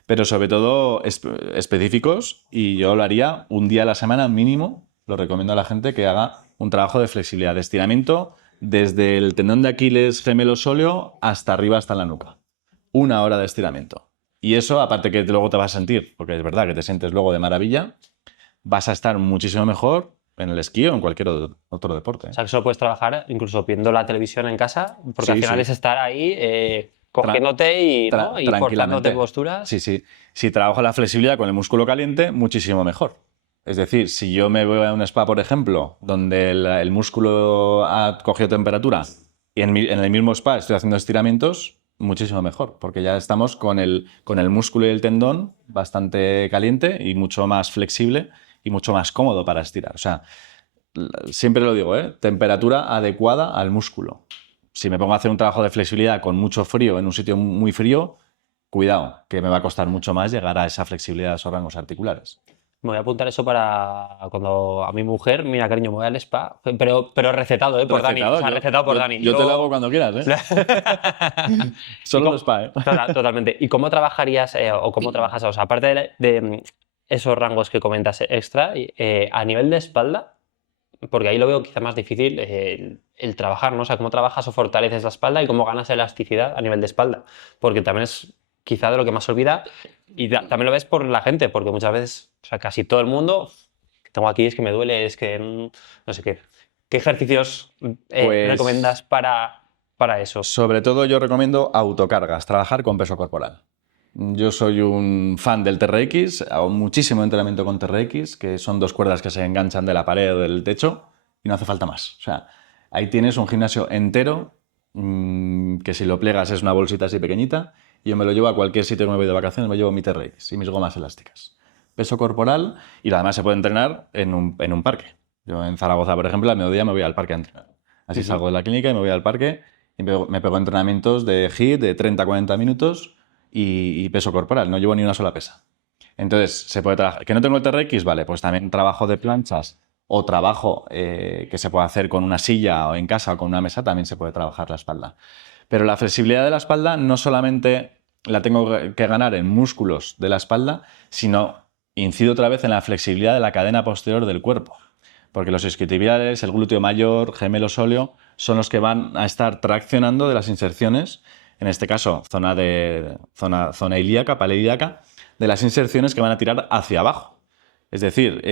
pero sobre todo específicos, y yo lo haría un día a la semana mínimo. Lo recomiendo a la gente que haga un trabajo de flexibilidad, de estiramiento, desde el tendón de Aquiles gemelo sóleo hasta arriba, hasta la nuca. 1 hora de estiramiento. Y eso, aparte que luego te vas a sentir, porque es verdad que te sientes luego de maravilla, vas a estar muchísimo mejor en el esquí o en cualquier otro deporte. O sea, que solo puedes trabajar incluso viendo la televisión en casa, porque al final es estar ahí cogiéndote y forzándote posturas. Sí. Si trabajo la flexibilidad con el músculo caliente, muchísimo mejor. Es decir, si yo me voy a un spa, por ejemplo, donde el músculo ha cogido temperatura y en el mismo spa estoy haciendo estiramientos, muchísimo mejor, porque ya estamos con el músculo y el tendón bastante caliente y mucho más flexible y mucho más cómodo para estirar. O sea, siempre lo digo, temperatura adecuada al músculo. Si me pongo a hacer un trabajo de flexibilidad con mucho frío en un sitio muy frío, cuidado, que me va a costar mucho más llegar a esa flexibilidad de esos rangos articulares. Me voy a apuntar eso para cuando a mi mujer, mira, cariño, me voy al spa, pero recetado, por Dani. O sea, recetado por Dani. Yo te lo hago cuando quieras, Solo el spa, Totalmente. ¿Y cómo trabajarías o cómo trabajas? O sea, aparte de esos rangos que comentas extra, a nivel de espalda, porque ahí lo veo quizá más difícil el trabajar, ¿no? O sea, cómo trabajas o fortaleces la espalda y cómo ganas elasticidad a nivel de espalda. Porque también es quizá de lo que más se olvida. Y también lo ves por la gente, porque muchas veces, o sea, casi todo el mundo tengo aquí, es que me duele, es que no sé qué. ¿Qué ejercicios Pues- recomiendas para eso? Sobre todo yo recomiendo autocargas, trabajar con peso corporal. Yo soy un fan del TRX, hago muchísimo entrenamiento con TRX, que son 2 cuerdas que se enganchan de la pared o del techo y no hace falta más. O sea, ahí tienes un gimnasio entero que si lo plegas es una bolsita así pequeñita y yo me lo llevo a cualquier sitio que me voy de vacaciones, me llevo mi TRX y mis gomas elásticas. Peso corporal y además se puede entrenar en un parque. Yo en Zaragoza, por ejemplo, a mediodía me voy al parque a entrenar. Así salgo de la clínica y me voy al parque y me pego entrenamientos de HIIT de 30-40 minutos y peso corporal, no llevo ni una sola pesa. Entonces, se puede trabajar. ¿Que no tengo el TRX? Vale, pues también trabajo de planchas o trabajo que se puede hacer con una silla o en casa o con una mesa, también se puede trabajar la espalda. Pero la flexibilidad de la espalda no solamente la tengo que ganar en músculos de la espalda, sino incido otra vez en la flexibilidad de la cadena posterior del cuerpo. Porque los isquiotibiales, el glúteo mayor, gemelo sóleo, son los que van a estar traccionando de las inserciones, en este caso zona ilíaca, paleilíaca, de las inserciones que van a tirar hacia abajo. Es decir,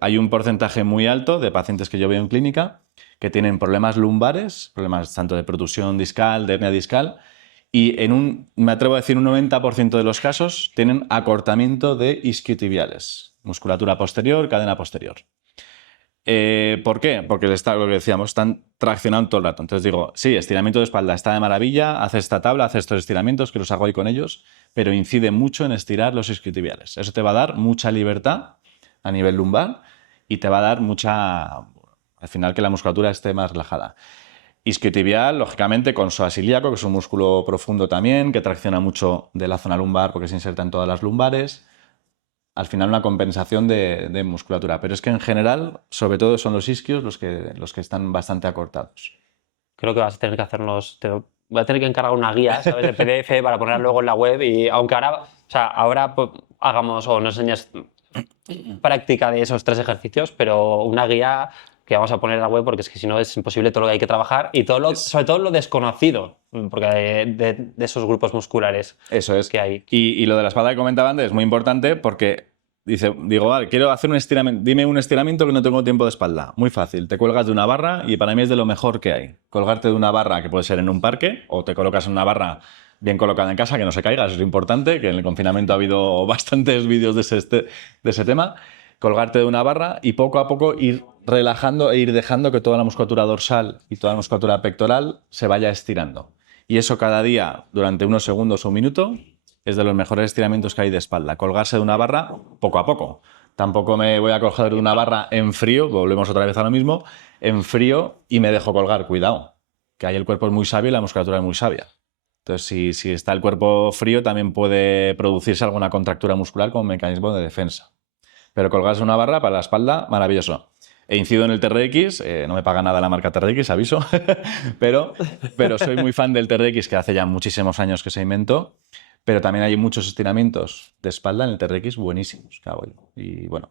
hay un porcentaje muy alto de pacientes que yo veo en clínica que tienen problemas lumbares, problemas tanto de protusión discal, de hernia discal, y me atrevo a decir, un 90% de los casos tienen acortamiento de isquiotibiales, musculatura posterior, cadena posterior. ¿Por qué? Porque lo que decíamos, están traccionando todo el rato. Entonces digo, sí, estiramiento de espalda está de maravilla, hace esta tabla, hace estos estiramientos, que los hago ahí con ellos, pero incide mucho en estirar los isquiotibiales. Eso te va a dar mucha libertad a nivel lumbar y te va a dar al final que la musculatura esté más relajada. Isquiotibial, lógicamente, con psoas ilíaco, que es un músculo profundo también, que tracciona mucho de la zona lumbar porque se inserta en todas las lumbares. Al final una compensación de musculatura. Pero es que en general, sobre todo son los isquios los que están bastante acortados. Creo que vas a tener que hacernos... voy a tener que encargar una guía, ¿sabes? De PDF para ponerla luego en la web y aunque ahora pues, hagamos o nos enseñes práctica de esos 3 ejercicios, pero una guía que vamos a poner en la web porque es que si no es imposible todo lo que hay que trabajar y sobre todo lo desconocido porque de esos grupos musculares. Eso es. Que hay. Y lo de la espalda que comentaba antes es muy importante porque digo, vale, quiero hacer un estiramiento, dime un estiramiento que no tengo tiempo de espalda. Muy fácil, te cuelgas de una barra y para mí es de lo mejor que hay. Colgarte de una barra que puede ser en un parque o te colocas en una barra bien colocada en casa, que no se caiga, eso es importante, que en el confinamiento ha habido bastantes vídeos de ese tema. Colgarte de una barra y poco a poco ir relajando e ir dejando que toda la musculatura dorsal y toda la musculatura pectoral se vaya estirando. Y eso cada día, durante unos segundos o un minuto, es de los mejores estiramientos que hay de espalda. Colgarse de una barra poco a poco. Tampoco me voy a coger de una barra en frío, volvemos otra vez a lo mismo, en frío y me dejo colgar. Cuidado, que ahí el cuerpo es muy sabio y la musculatura es muy sabia. Entonces, si está el cuerpo frío, también puede producirse alguna contractura muscular como mecanismo de defensa. Pero colgarse una barra para la espalda, maravilloso. He incidido en el TRX, no me paga nada la marca TRX, aviso, pero soy muy fan del TRX, que hace ya muchísimos años que se inventó, pero también hay muchos estiramientos de espalda en el TRX buenísimos que hago yo. Y bueno,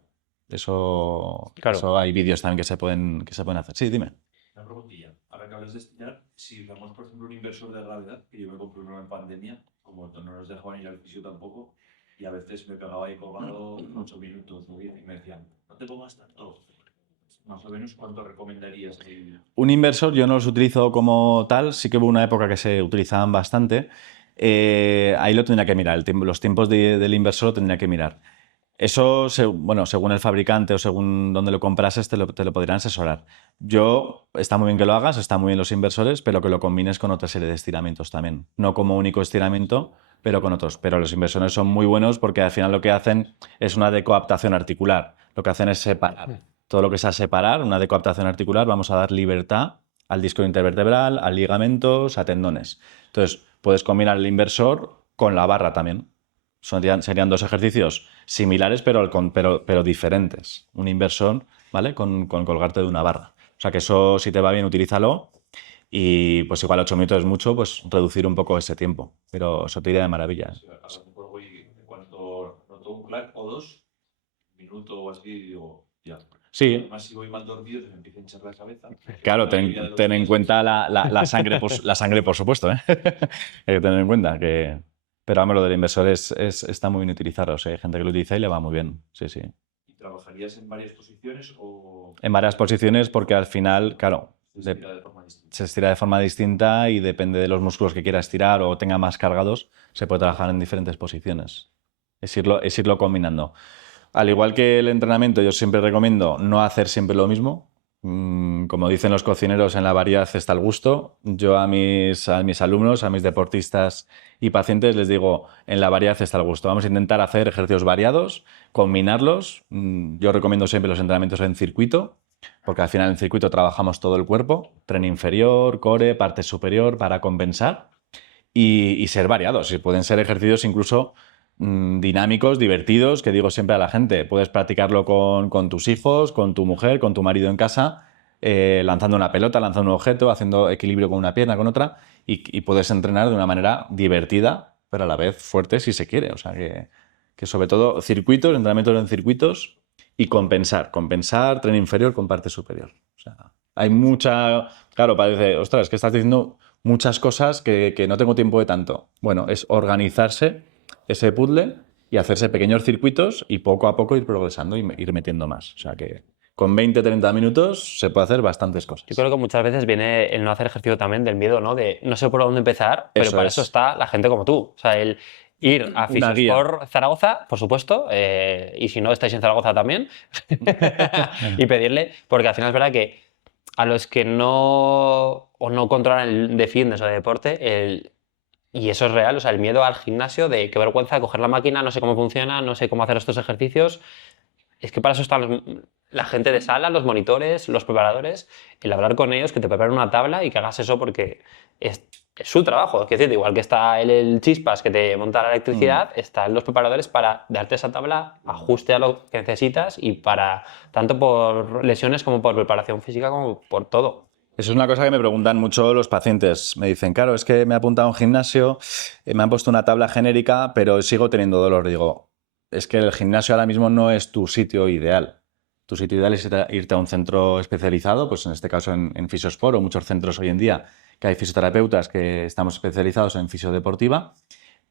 eso hay vídeos también que se pueden hacer. Sí, dime. Una preguntilla. Ahora que hablas de estirar, si vemos, por ejemplo, un inversor de gravedad, que yo me compré uno en pandemia, como no nos dejaban ir al fisio tampoco, y a veces me pegaba ahí colgado 8 minutos o 10 y me decían, no te pongas tanto. Más o menos, ¿cuánto recomendarías? Un inversor yo no los utilizo como tal, sí que hubo una época que se utilizaban bastante. Ahí lo tendría que mirar, los tiempos del inversor lo tendría que mirar. Eso, según el fabricante o según donde lo comprases, te lo podrían asesorar. Está muy bien que lo hagas, está muy bien los inversores, pero que lo combines con otra serie de estiramientos también. No como único estiramiento, pero con otros. Pero los inversores son muy buenos porque al final lo que hacen es una decoaptación articular. Lo que hacen es separar. Todo lo que sea separar, una decoaptación articular, vamos a dar libertad al disco intervertebral, a ligamentos, a tendones. Entonces, puedes combinar el inversor con la barra también. Serían 2 ejercicios similares, pero diferentes. Un inversor, ¿vale? Con colgarte de una barra. O sea que eso, si te va bien, utilízalo. Y pues igual 8 minutos es mucho, pues reducir un poco ese tiempo. Pero eso te iría de maravilla. A lo mejor voy, en cuanto noto un clac o 2, un minuto o así, digo, ya. Sí. Además, si voy mal dormido, se me empieza a hinchar la cabeza. Claro, ten en cuenta la sangre, la sangre, por supuesto, ¿eh? Hay que tener en cuenta que... Pero vamos, lo del inversor está muy bien utilizado. O sea, hay gente que lo utiliza y le va muy bien. Sí, sí. Y ¿trabajarías en varias posiciones o En varias posiciones porque al final, claro, se estira de forma distinta? se estira de forma distinta y depende de los músculos que quiera estirar o tenga más cargados, se puede trabajar en diferentes posiciones. Es irlo combinando. Al igual que el entrenamiento, yo siempre recomiendo no hacer siempre lo mismo. Como dicen los cocineros, en la variedad está el gusto. Yo a mis alumnos, a mis deportistas y pacientes les digo, en la variedad está el gusto. Vamos a intentar hacer ejercicios variados, combinarlos. Yo recomiendo siempre los entrenamientos en circuito, porque al final en circuito trabajamos todo el cuerpo, tren inferior, core, parte superior, para compensar y ser variados. Y pueden ser ejercicios incluso dinámicos, divertidos, que digo siempre a la gente. Puedes practicarlo con tus hijos, con tu mujer, con tu marido en casa, lanzando una pelota, lanzando un objeto, haciendo equilibrio con una pierna, con otra, y puedes entrenar de una manera divertida, pero a la vez fuerte si se quiere. O sea que sobre todo circuitos, entrenamientos en circuitos y compensar, tren inferior con parte superior. O sea, hay mucha... Claro, parece, ostras, es que estás diciendo muchas cosas que no tengo tiempo de tanto. Bueno, es organizarse ese puzzle y hacerse pequeños circuitos y poco a poco ir progresando y ir metiendo más. O sea que con 20-30 minutos se puede hacer bastantes cosas. Yo creo que muchas veces viene el no hacer ejercicio también del miedo, ¿no? De no sé por dónde empezar, pero Eso para es. eso está la gente como tú. O sea, el ir a Una guía. Fisiosport Zaragoza, por supuesto, y si no estáis en Zaragoza también, y pedirle, porque al final es verdad que a los que no controlan el de fitness o de deporte, y eso es real, o sea, el miedo al gimnasio, de qué vergüenza coger la máquina, no sé cómo funciona, no sé cómo hacer estos ejercicios. Es que para eso están la gente de sala, los monitores, los preparadores, el hablar con ellos, que te preparen una tabla y que hagas eso porque es su trabajo. Es decir, igual que está el chispas que te monta la electricidad, están los preparadores para darte esa tabla, ajuste a lo que necesitas y para tanto por lesiones como por preparación física como por todo. Eso es una cosa que me preguntan mucho los pacientes. Me dicen, claro, es que me he apuntado a un gimnasio, me han puesto una tabla genérica, pero sigo teniendo dolor. Digo, es que el gimnasio ahora mismo no es tu sitio ideal. Tu sitio ideal es irte a un centro especializado, pues en este caso en Fisiosport o muchos centros hoy en día que hay fisioterapeutas que estamos especializados en fisiodeportiva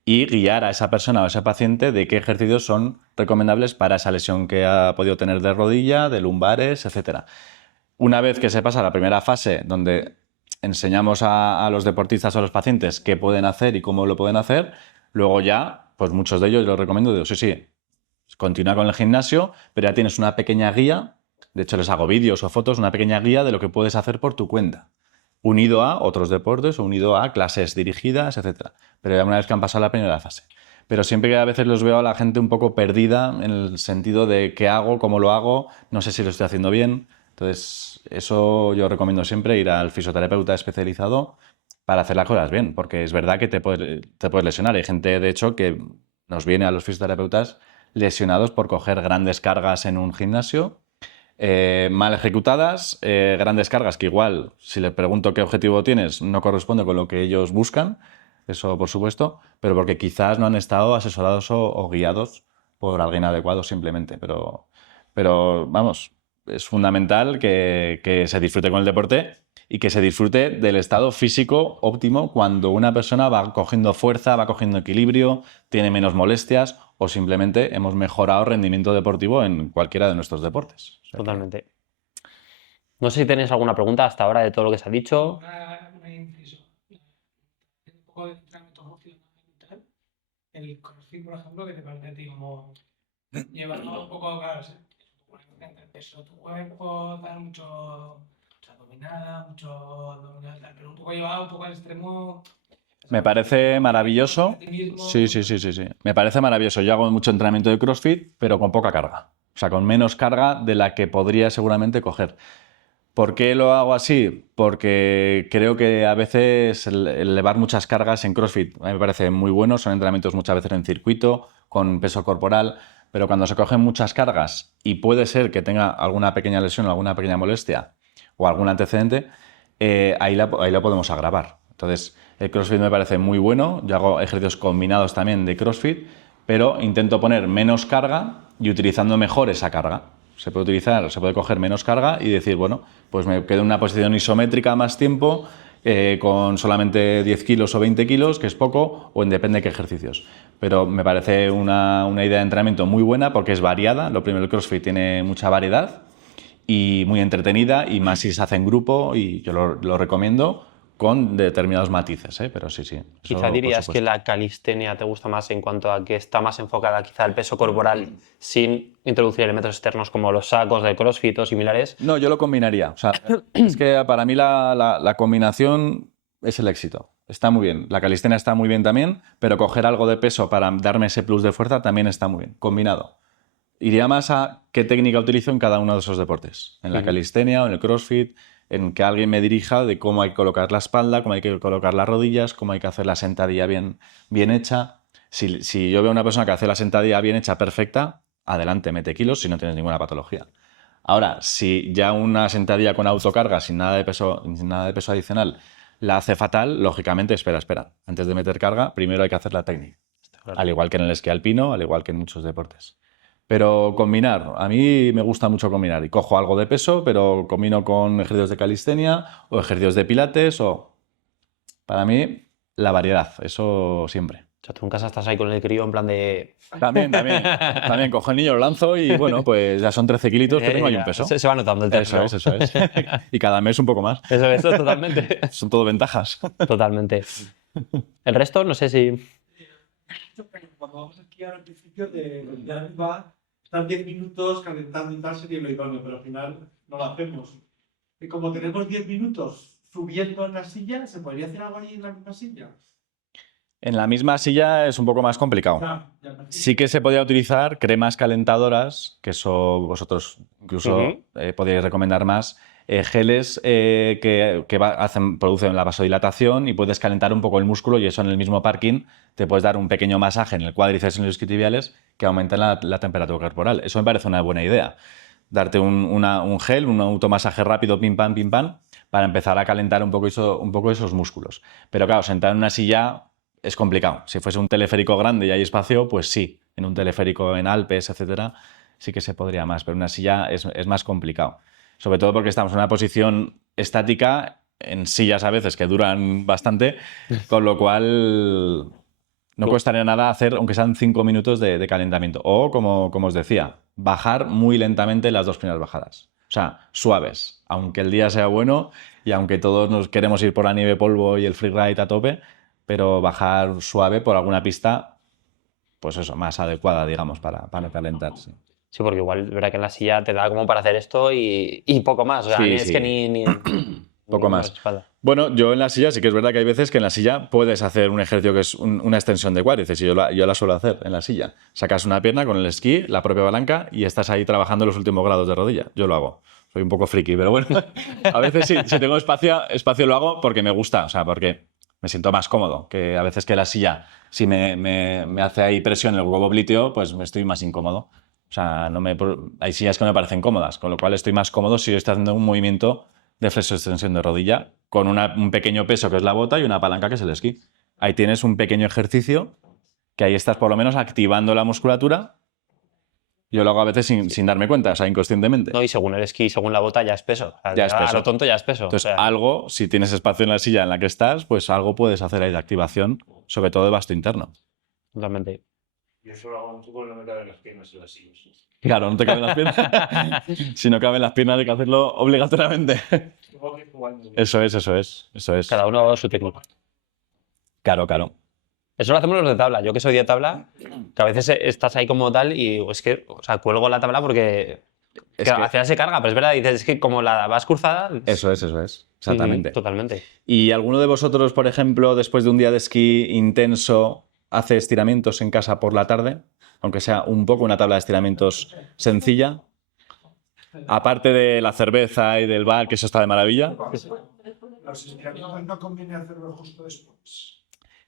y guiar a esa persona o a ese paciente de qué ejercicios son recomendables para esa lesión que ha podido tener de rodilla, de lumbares, etcétera. Una vez que se pasa la primera fase, donde enseñamos a los deportistas o a los pacientes qué pueden hacer y cómo lo pueden hacer, luego ya, pues muchos de ellos los recomiendo, digo, sí, continúa con el gimnasio, pero ya tienes una pequeña guía, de hecho les hago vídeos o fotos, una pequeña guía de lo que puedes hacer por tu cuenta, unido a otros deportes o unido a clases dirigidas, etcétera. Pero ya una vez que han pasado la primera fase. Pero siempre que a veces los veo a la gente un poco perdida en el sentido de qué hago, cómo lo hago, no sé si lo estoy haciendo bien. Entonces, eso yo recomiendo siempre ir al fisioterapeuta especializado para hacer las cosas bien, porque es verdad que te puedes lesionar. Hay gente, de hecho, que nos viene a los fisioterapeutas lesionados por coger grandes cargas en un gimnasio, mal ejecutadas, grandes cargas que igual, si les pregunto qué objetivo tienes, no corresponde con lo que ellos buscan, eso por supuesto, pero porque quizás no han estado asesorados o guiados por alguien adecuado simplemente. Pero vamos, es fundamental que se disfrute con el deporte y que se disfrute del estado físico óptimo cuando una persona va cogiendo fuerza, va cogiendo equilibrio, tiene menos molestias o simplemente hemos mejorado rendimiento deportivo en cualquiera de nuestros deportes. O sea que- Totalmente. No sé si tenéis alguna pregunta hasta ahora de todo lo que se ha dicho. Una inciso. Un poco de entrenamiento funcional y tal. El CrossFit, por ejemplo, que te parece a ti como llevarlo un poco, claro, el peso de tu cuerpo, dar mucha dominada, pero un poco llevado un poco al extremo. Me parece maravilloso. A ti mismo. Sí. Me parece maravilloso. Yo hago mucho entrenamiento de CrossFit, pero con poca carga. O sea, con menos carga de la que podría seguramente coger. ¿Por qué lo hago así? Porque creo que a veces el elevar muchas cargas en CrossFit a mí me parece muy bueno. Son entrenamientos muchas veces en circuito, con peso corporal, pero cuando se cogen muchas cargas y puede ser que tenga alguna pequeña lesión o alguna pequeña molestia o algún antecedente, ahí la podemos agravar. Entonces, el CrossFit me parece muy bueno. Yo hago ejercicios combinados también de CrossFit, pero intento poner menos carga y utilizando mejor esa carga. Se puede coger menos carga y decir, bueno, pues me quedo en una posición isométrica más tiempo con solamente 10 kilos o 20 kilos, que es poco, o en depende de qué ejercicios. Pero me parece una idea de entrenamiento muy buena porque es variada. Lo primero, el CrossFit tiene mucha variedad y muy entretenida, y más si se hace en grupo, y yo lo recomiendo con determinados matices, ¿eh? Pero sí, sí. Eso, Quizá por dirías que supuesto. la calistenia te gusta más en cuanto a que está más enfocada quizá al peso corporal sin introducir elementos externos como los sacos de CrossFit o similares. No, yo lo combinaría. O sea, es que para mí la combinación es el éxito. Está muy bien. La calistenia está muy bien también, pero coger algo de peso para darme ese plus de fuerza también está muy bien, combinado. Iría más a qué técnica utilizo en cada uno de esos deportes. En la calistenia o en el CrossFit, en que alguien me dirija de cómo hay que colocar la espalda, cómo hay que colocar las rodillas, cómo hay que hacer la sentadilla bien hecha. Si yo veo a una persona que hace la sentadilla bien hecha, perfecta, adelante, mete kilos si no tienes ninguna patología. Ahora, si ya una sentadilla con autocarga, sin nada de peso adicional, la hace fatal, lógicamente, espera. Antes de meter carga, primero hay que hacer la técnica. Claro. Al igual que en el esquí alpino, al igual que en muchos deportes. Pero combinar, a mí me gusta mucho combinar. Y cojo algo de peso, pero combino con ejercicios de calistenia o ejercicios de pilates o... Para mí, la variedad, eso siempre. O sea, tú en casa estás ahí con el crío en plan de... También cojo el niño, lo lanzo y bueno, pues ya son 13 kilitos que tengo ahí un ya, peso. se va notando el terreno. Eso es. Y cada mes un poco más. Eso, totalmente. Son todo ventajas. Totalmente. El resto, no sé si... Cuando vamos a esquiar al principio de arriba, estar 10 minutos calentando y tal sería lo idóneo, pero al final no lo hacemos. Y como tenemos 10 minutos subiendo en la silla, ¿se podría hacer algo ahí en la misma silla? En la misma silla es un poco más complicado. Sí que se podría utilizar cremas calentadoras, que eso vosotros incluso podríais recomendar más, geles que producen la vasodilatación y puedes calentar un poco el músculo, y eso en el mismo parking te puedes dar un pequeño masaje en el cuádriceps y en los isquiotibiales que aumentan la temperatura corporal. Eso me parece una buena idea. Darte un gel, un automasaje rápido, pim pam, para empezar a calentar un poco esos músculos. Pero claro, sentar en una silla es complicado. Si fuese un teleférico grande y hay espacio, pues sí. En un teleférico en Alpes, etcétera, sí que se podría más, pero en una silla es más complicado. Sobre todo porque estamos en una posición estática, en sillas a veces que duran bastante, con lo cual no costaría nada hacer, aunque sean 5 minutos de calentamiento. O, como os decía, bajar muy lentamente las 2 primeras bajadas. O sea, suaves. Aunque el día sea bueno y aunque todos nos queremos ir por la nieve, polvo y el freeride a tope, pero bajar suave por alguna pista, pues eso, más adecuada, digamos, para calentar. Sí. Sí, porque igual, verdad que en la silla te da como para hacer esto y poco más. O sea, Sí, es sí. que ni Poco más. espalda. Bueno, yo en la silla sí que es verdad que hay veces que en la silla puedes hacer un ejercicio que es una extensión de cuádriceps, y yo la suelo hacer en la silla. Sacas una pierna con el esquí, la propia palanca, y estás ahí trabajando los últimos grados de rodilla. Yo lo hago. Soy un poco friki, pero bueno. A veces sí, si tengo espacio lo hago porque me gusta, o sea, porque me siento más cómodo. Que a veces que la silla, si me hace ahí presión en el huevo glúteo, pues me estoy más incómodo. O sea, hay sillas que me parecen cómodas, con lo cual estoy más cómodo si yo estoy haciendo un movimiento de flexo-extensión de rodilla con un pequeño peso que es la bota y una palanca que es el esquí. Ahí tienes un pequeño ejercicio que ahí estás por lo menos activando la musculatura. Yo lo hago a veces sin darme cuenta, o sea, inconscientemente. No, y según el esquí, según la bota, ya es peso. O sea, Ya es peso. A lo tonto ya es peso. Entonces, O sea, algo, si tienes espacio en la silla en la que estás, pues algo puedes hacer ahí de activación, sobre todo de vasto interno. totalmente. Yo solo hago un truco y no me caben las piernas en las sillas. Claro, no te caben las piernas. Si no caben las piernas hay que hacerlo obligatoriamente. Tengo que ir jugando. Eso es. Cada uno su técnica. Claro. Eso lo hacemos los de tabla. Yo que soy de tabla, que a veces estás ahí como tal y es que, o sea, cuelgo la tabla porque Es que que- al final se carga, pero es verdad, dices, es que como la vas cruzada... Eso es. Exactamente. Totalmente. ¿Y alguno de vosotros, por ejemplo, después de un día de esquí intenso, hace estiramientos en casa por la tarde? Aunque sea un poco una tabla de estiramientos sencilla. Aparte de la cerveza y del bar, que eso está de maravilla. Los estiramientos no conviene hacerlo justo después.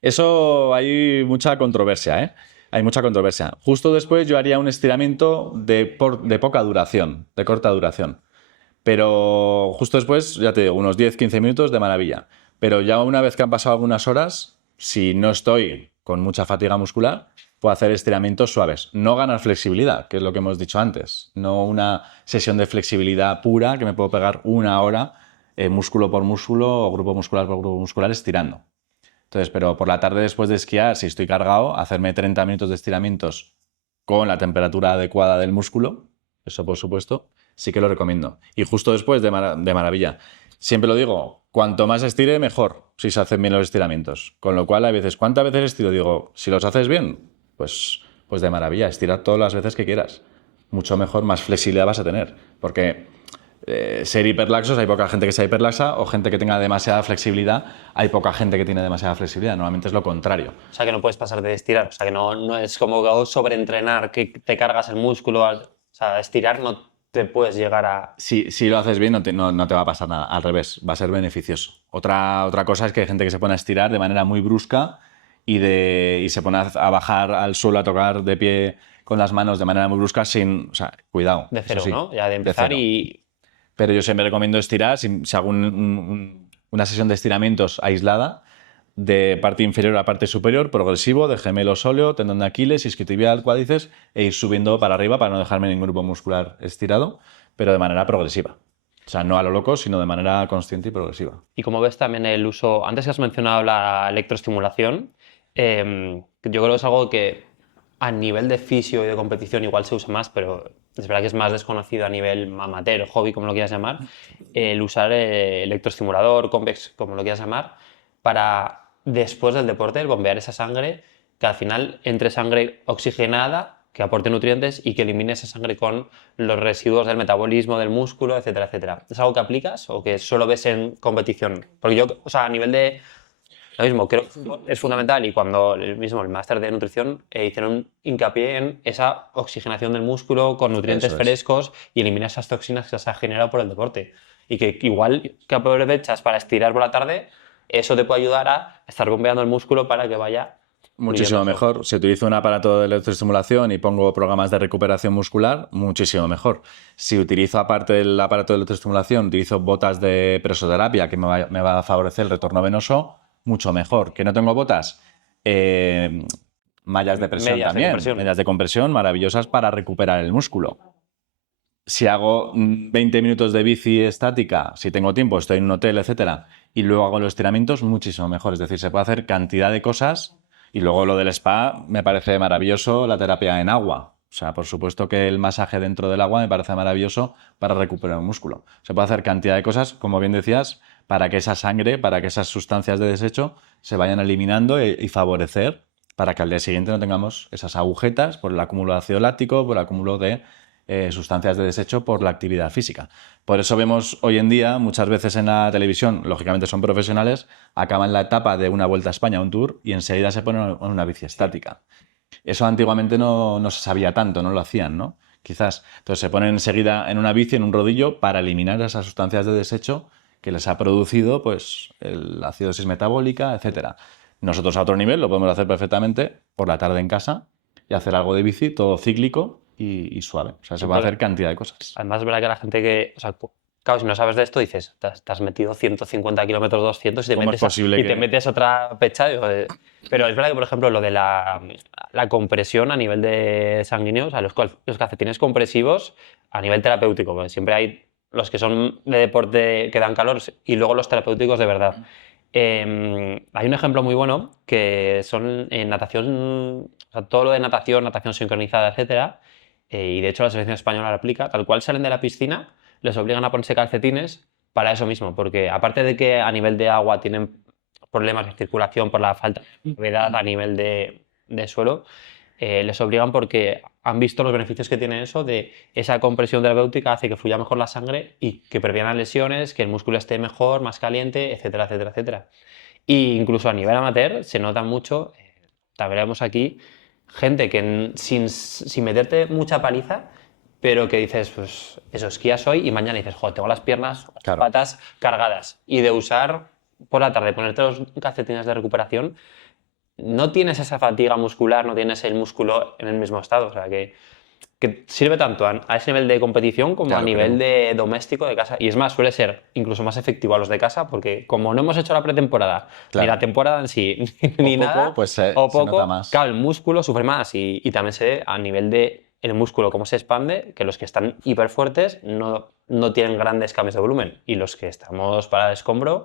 Eso hay mucha controversia, ¿eh? Hay mucha controversia. Justo después yo haría un estiramiento de poca duración, de corta duración. Pero justo después, ya te digo, unos 10-15 minutos de maravilla. Pero ya una vez que han pasado algunas horas, si no estoy con mucha fatiga muscular, puedo hacer estiramientos suaves. No ganar flexibilidad, que es lo que hemos dicho antes. No una sesión de flexibilidad pura, que me puedo pegar una hora músculo por músculo o grupo muscular por grupo muscular estirando. Entonces, pero por la tarde después de esquiar, si estoy cargado, hacerme 30 minutos de estiramientos con la temperatura adecuada del músculo, eso por supuesto, sí que lo recomiendo. Y justo después, de maravilla. Siempre lo digo, cuanto más estire, mejor, si se hacen bien los estiramientos. Con lo cual, hay veces, ¿cuántas veces estiro? Digo, si los haces bien, pues de maravilla, estirar todas las veces que quieras. Mucho mejor, más flexibilidad vas a tener. Porque ser hiperlaxos, hay poca gente que sea hiperlaxa, o gente que tenga demasiada flexibilidad, hay poca gente que tiene demasiada flexibilidad. Normalmente es lo contrario. O sea, que no puedes pasar de estirar. O sea, que no es como sobreentrenar, que te cargas el músculo. O sea, estirar no te puedes llegar a... Si lo haces bien, no te va a pasar nada. Al revés, va a ser beneficioso. Otra cosa es que hay gente que se pone a estirar de manera muy brusca y se pone a bajar al suelo, a tocar de pie con las manos de manera muy brusca sin... O sea, cuidado. De cero, eso sí, ¿no? Ya de empezar cero. y... Pero yo siempre recomiendo estirar, si hago una sesión de estiramientos aislada, de parte inferior a parte superior, progresivo, de gemelo sóleo, tendón de Aquiles, isquiotibial, cuádriceps, e ir subiendo para arriba para no dejarme ningún grupo muscular estirado, pero de manera progresiva. O sea, no a lo loco, sino de manera consciente y progresiva. Y como ves también el uso, antes que has mencionado la electroestimulación, yo creo que es algo que a nivel de fisio y de competición igual se usa más, pero es verdad que es más desconocido a nivel amateur, hobby, como lo quieras llamar, el usar electroestimulador, convex, como lo quieras llamar, para después del deporte, el bombear esa sangre, que al final entre sangre oxigenada, que aporte nutrientes y que elimine esa sangre con los residuos del metabolismo, del músculo, etcétera, etcétera. ¿Es algo que aplicas o que solo ves en competición? Porque yo, o sea, a nivel de... Lo mismo, creo que es fundamental y cuando el máster de nutrición hicieron hincapié en esa oxigenación del músculo con nutrientes Eso es. frescos y eliminar esas toxinas que se han generado por el deporte. Y que igual que aprovechas para estirar por la tarde, eso te puede ayudar a estar bombeando el músculo para que vaya... Muchísimo fluyendo mejor. Si utilizo un aparato de electroestimulación y pongo programas de recuperación muscular, muchísimo mejor. Si utilizo, aparte del aparato de electroestimulación, utilizo botas de presoterapia, que me va a favorecer el retorno venoso, mucho mejor. ¿Que no tengo botas? Mallas de presión Medias de también. compresión. Medias de compresión maravillosas para recuperar el músculo. Si hago 20 minutos de bici estática, si tengo tiempo, estoy en un hotel, etcétera, y luego hago los estiramientos, muchísimo mejor. Es decir, se puede hacer cantidad de cosas. Y luego lo del spa me parece maravilloso, la terapia en agua. O sea, por supuesto que el masaje dentro del agua me parece maravilloso para recuperar un músculo. Se puede hacer cantidad de cosas, como bien decías, para que esa sangre, para que esas sustancias de desecho se vayan eliminando y favorecer para que al día siguiente no tengamos esas agujetas por el acúmulo de ácido láctico, por el acúmulo de sustancias de desecho por la actividad física. Por eso vemos hoy en día, muchas veces en la televisión, lógicamente son profesionales, acaban la etapa de una Vuelta a España, un tour, y enseguida se ponen en una bici estática. Eso antiguamente no se sabía tanto, no lo hacían, ¿no? Quizás. Entonces se ponen enseguida en una bici, en un rodillo, para eliminar esas sustancias de desecho que les ha producido pues, la acidosis metabólica, etc. Nosotros a otro nivel lo podemos hacer perfectamente por la tarde en casa y hacer algo de bici, todo cíclico y suave. O sea, se puede hacer cantidad de cosas. Además, es verdad que la gente que... O sea, claro, si no sabes de esto, dices, te has metido 150 kilómetros, 200 y te ¿Cómo metes, es posible te metes otra pecha. Pero es verdad que, por ejemplo, lo de la compresión a nivel de sanguíneo, o sea, los calcetines compresivos a nivel terapéutico, porque siempre hay los que son de deporte que dan calor y luego los terapéuticos de verdad. Hay un ejemplo muy bueno que son en natación, o sea, todo lo de natación sincronizada, etcétera. Y de hecho la selección española lo aplica, tal cual salen de la piscina, les obligan a ponerse calcetines para eso mismo, porque aparte de que a nivel de agua tienen problemas de circulación por la falta de gravedad a nivel de suelo, les obligan porque han visto los beneficios que tiene eso, de esa compresión terapéutica hace que fluya mejor la sangre y que previenen lesiones, que el músculo esté mejor, más caliente, etcétera, etcétera, etcétera. Y incluso a nivel amateur se nota mucho, también vemos aquí, gente que sin meterte mucha paliza, pero que dices, pues eso, esquías hoy y mañana dices, joder, tengo las piernas, las Claro. patas cargadas. Y de usar por la tarde, ponerte los calcetines de recuperación, no tienes esa fatiga muscular, no tienes el músculo en el mismo estado. O sea, que sirve tanto a ese nivel de competición como Claro, a nivel de doméstico de casa. Y es más, suele ser incluso más efectivo a los de casa porque como no hemos hecho la pretemporada, Claro. ni la temporada en sí, ni O poco, nada, pues se o poco, nota más. claro, el músculo sufre más y también se ve a nivel de el músculo cómo se expande, que los que están hiper fuertes no tienen grandes cambios de volumen. Y los que estamos para el escombro,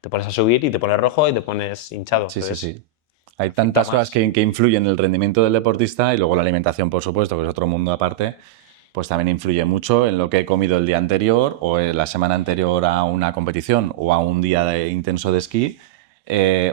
te pones a subir y te pones rojo y te pones hinchado. Sí, sí, Entonces, sí. Hay tantas más. cosas que influyen en el rendimiento del deportista y luego la alimentación, por supuesto, que es otro mundo aparte, pues también influye mucho en lo que he comido el día anterior o en la semana anterior a una competición o a un día intenso de esquí,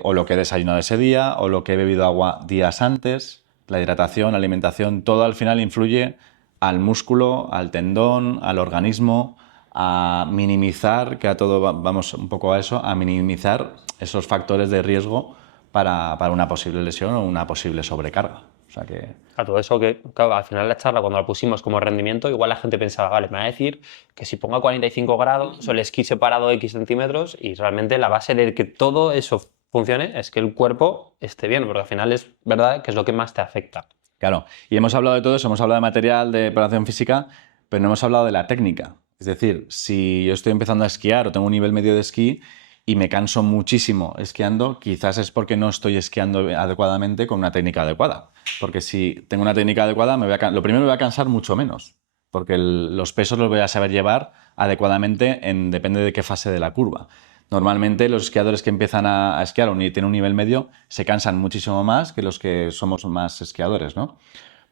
o lo que he desayunado ese día o lo que he bebido agua días antes. La hidratación, la alimentación, todo al final influye al músculo, al tendón, al organismo, a minimizar, que a todo vamos un poco a eso, a minimizar esos factores de riesgo para una posible lesión o una posible sobrecarga. O sea que... A todo eso que, claro, al final la charla cuando la pusimos como rendimiento, igual la gente pensaba, vale, me va a decir que si pongo a 45 grados o el esquí separado X centímetros, y realmente la base de que todo eso funcione es que el cuerpo esté bien, porque al final es verdad que es lo que más te afecta. Claro, y hemos hablado de todo eso, hemos hablado de material, de preparación física, pero no hemos hablado de la técnica. Es decir, si yo estoy empezando a esquiar o tengo un nivel medio de esquí y me canso muchísimo esquiando, quizás es porque no estoy esquiando adecuadamente con una técnica adecuada. Porque si tengo una técnica adecuada, lo primero me voy a cansar mucho menos, porque los pesos los voy a saber llevar adecuadamente depende de qué fase de la curva. Normalmente los esquiadores que empiezan a esquiar o tienen un nivel medio se cansan muchísimo más que los que somos más esquiadores, ¿no?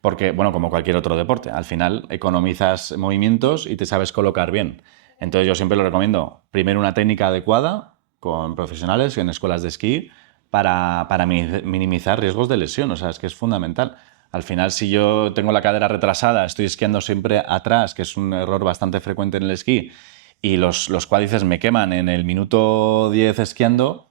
Porque, bueno, como cualquier otro deporte, al final economizas movimientos y te sabes colocar bien. Entonces yo siempre lo recomiendo, primero una técnica adecuada con profesionales en escuelas de esquí para minimizar riesgos de lesión, o sea, es que es fundamental. Al final, si yo tengo la cadera retrasada, estoy esquiando siempre atrás, que es un error bastante frecuente en el esquí, y los cuádriceps me queman en el minuto 10 esquiando,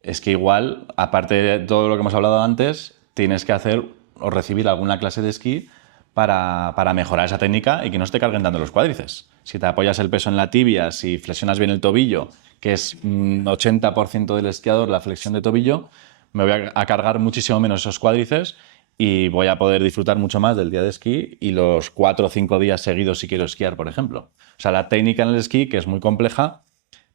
es que igual, aparte de todo lo que hemos hablado antes, tienes que hacer o recibir alguna clase de esquí para mejorar esa técnica y que no te carguen dando los cuádriceps. Si te apoyas el peso en la tibia, si flexionas bien el tobillo, que es un 80% del esquiador la flexión de tobillo, me voy a cargar muchísimo menos esos cuádriceps y voy a poder disfrutar mucho más del día de esquí y los 4 o 5 días seguidos si quiero esquiar, por ejemplo. O sea, la técnica en el esquí, que es muy compleja,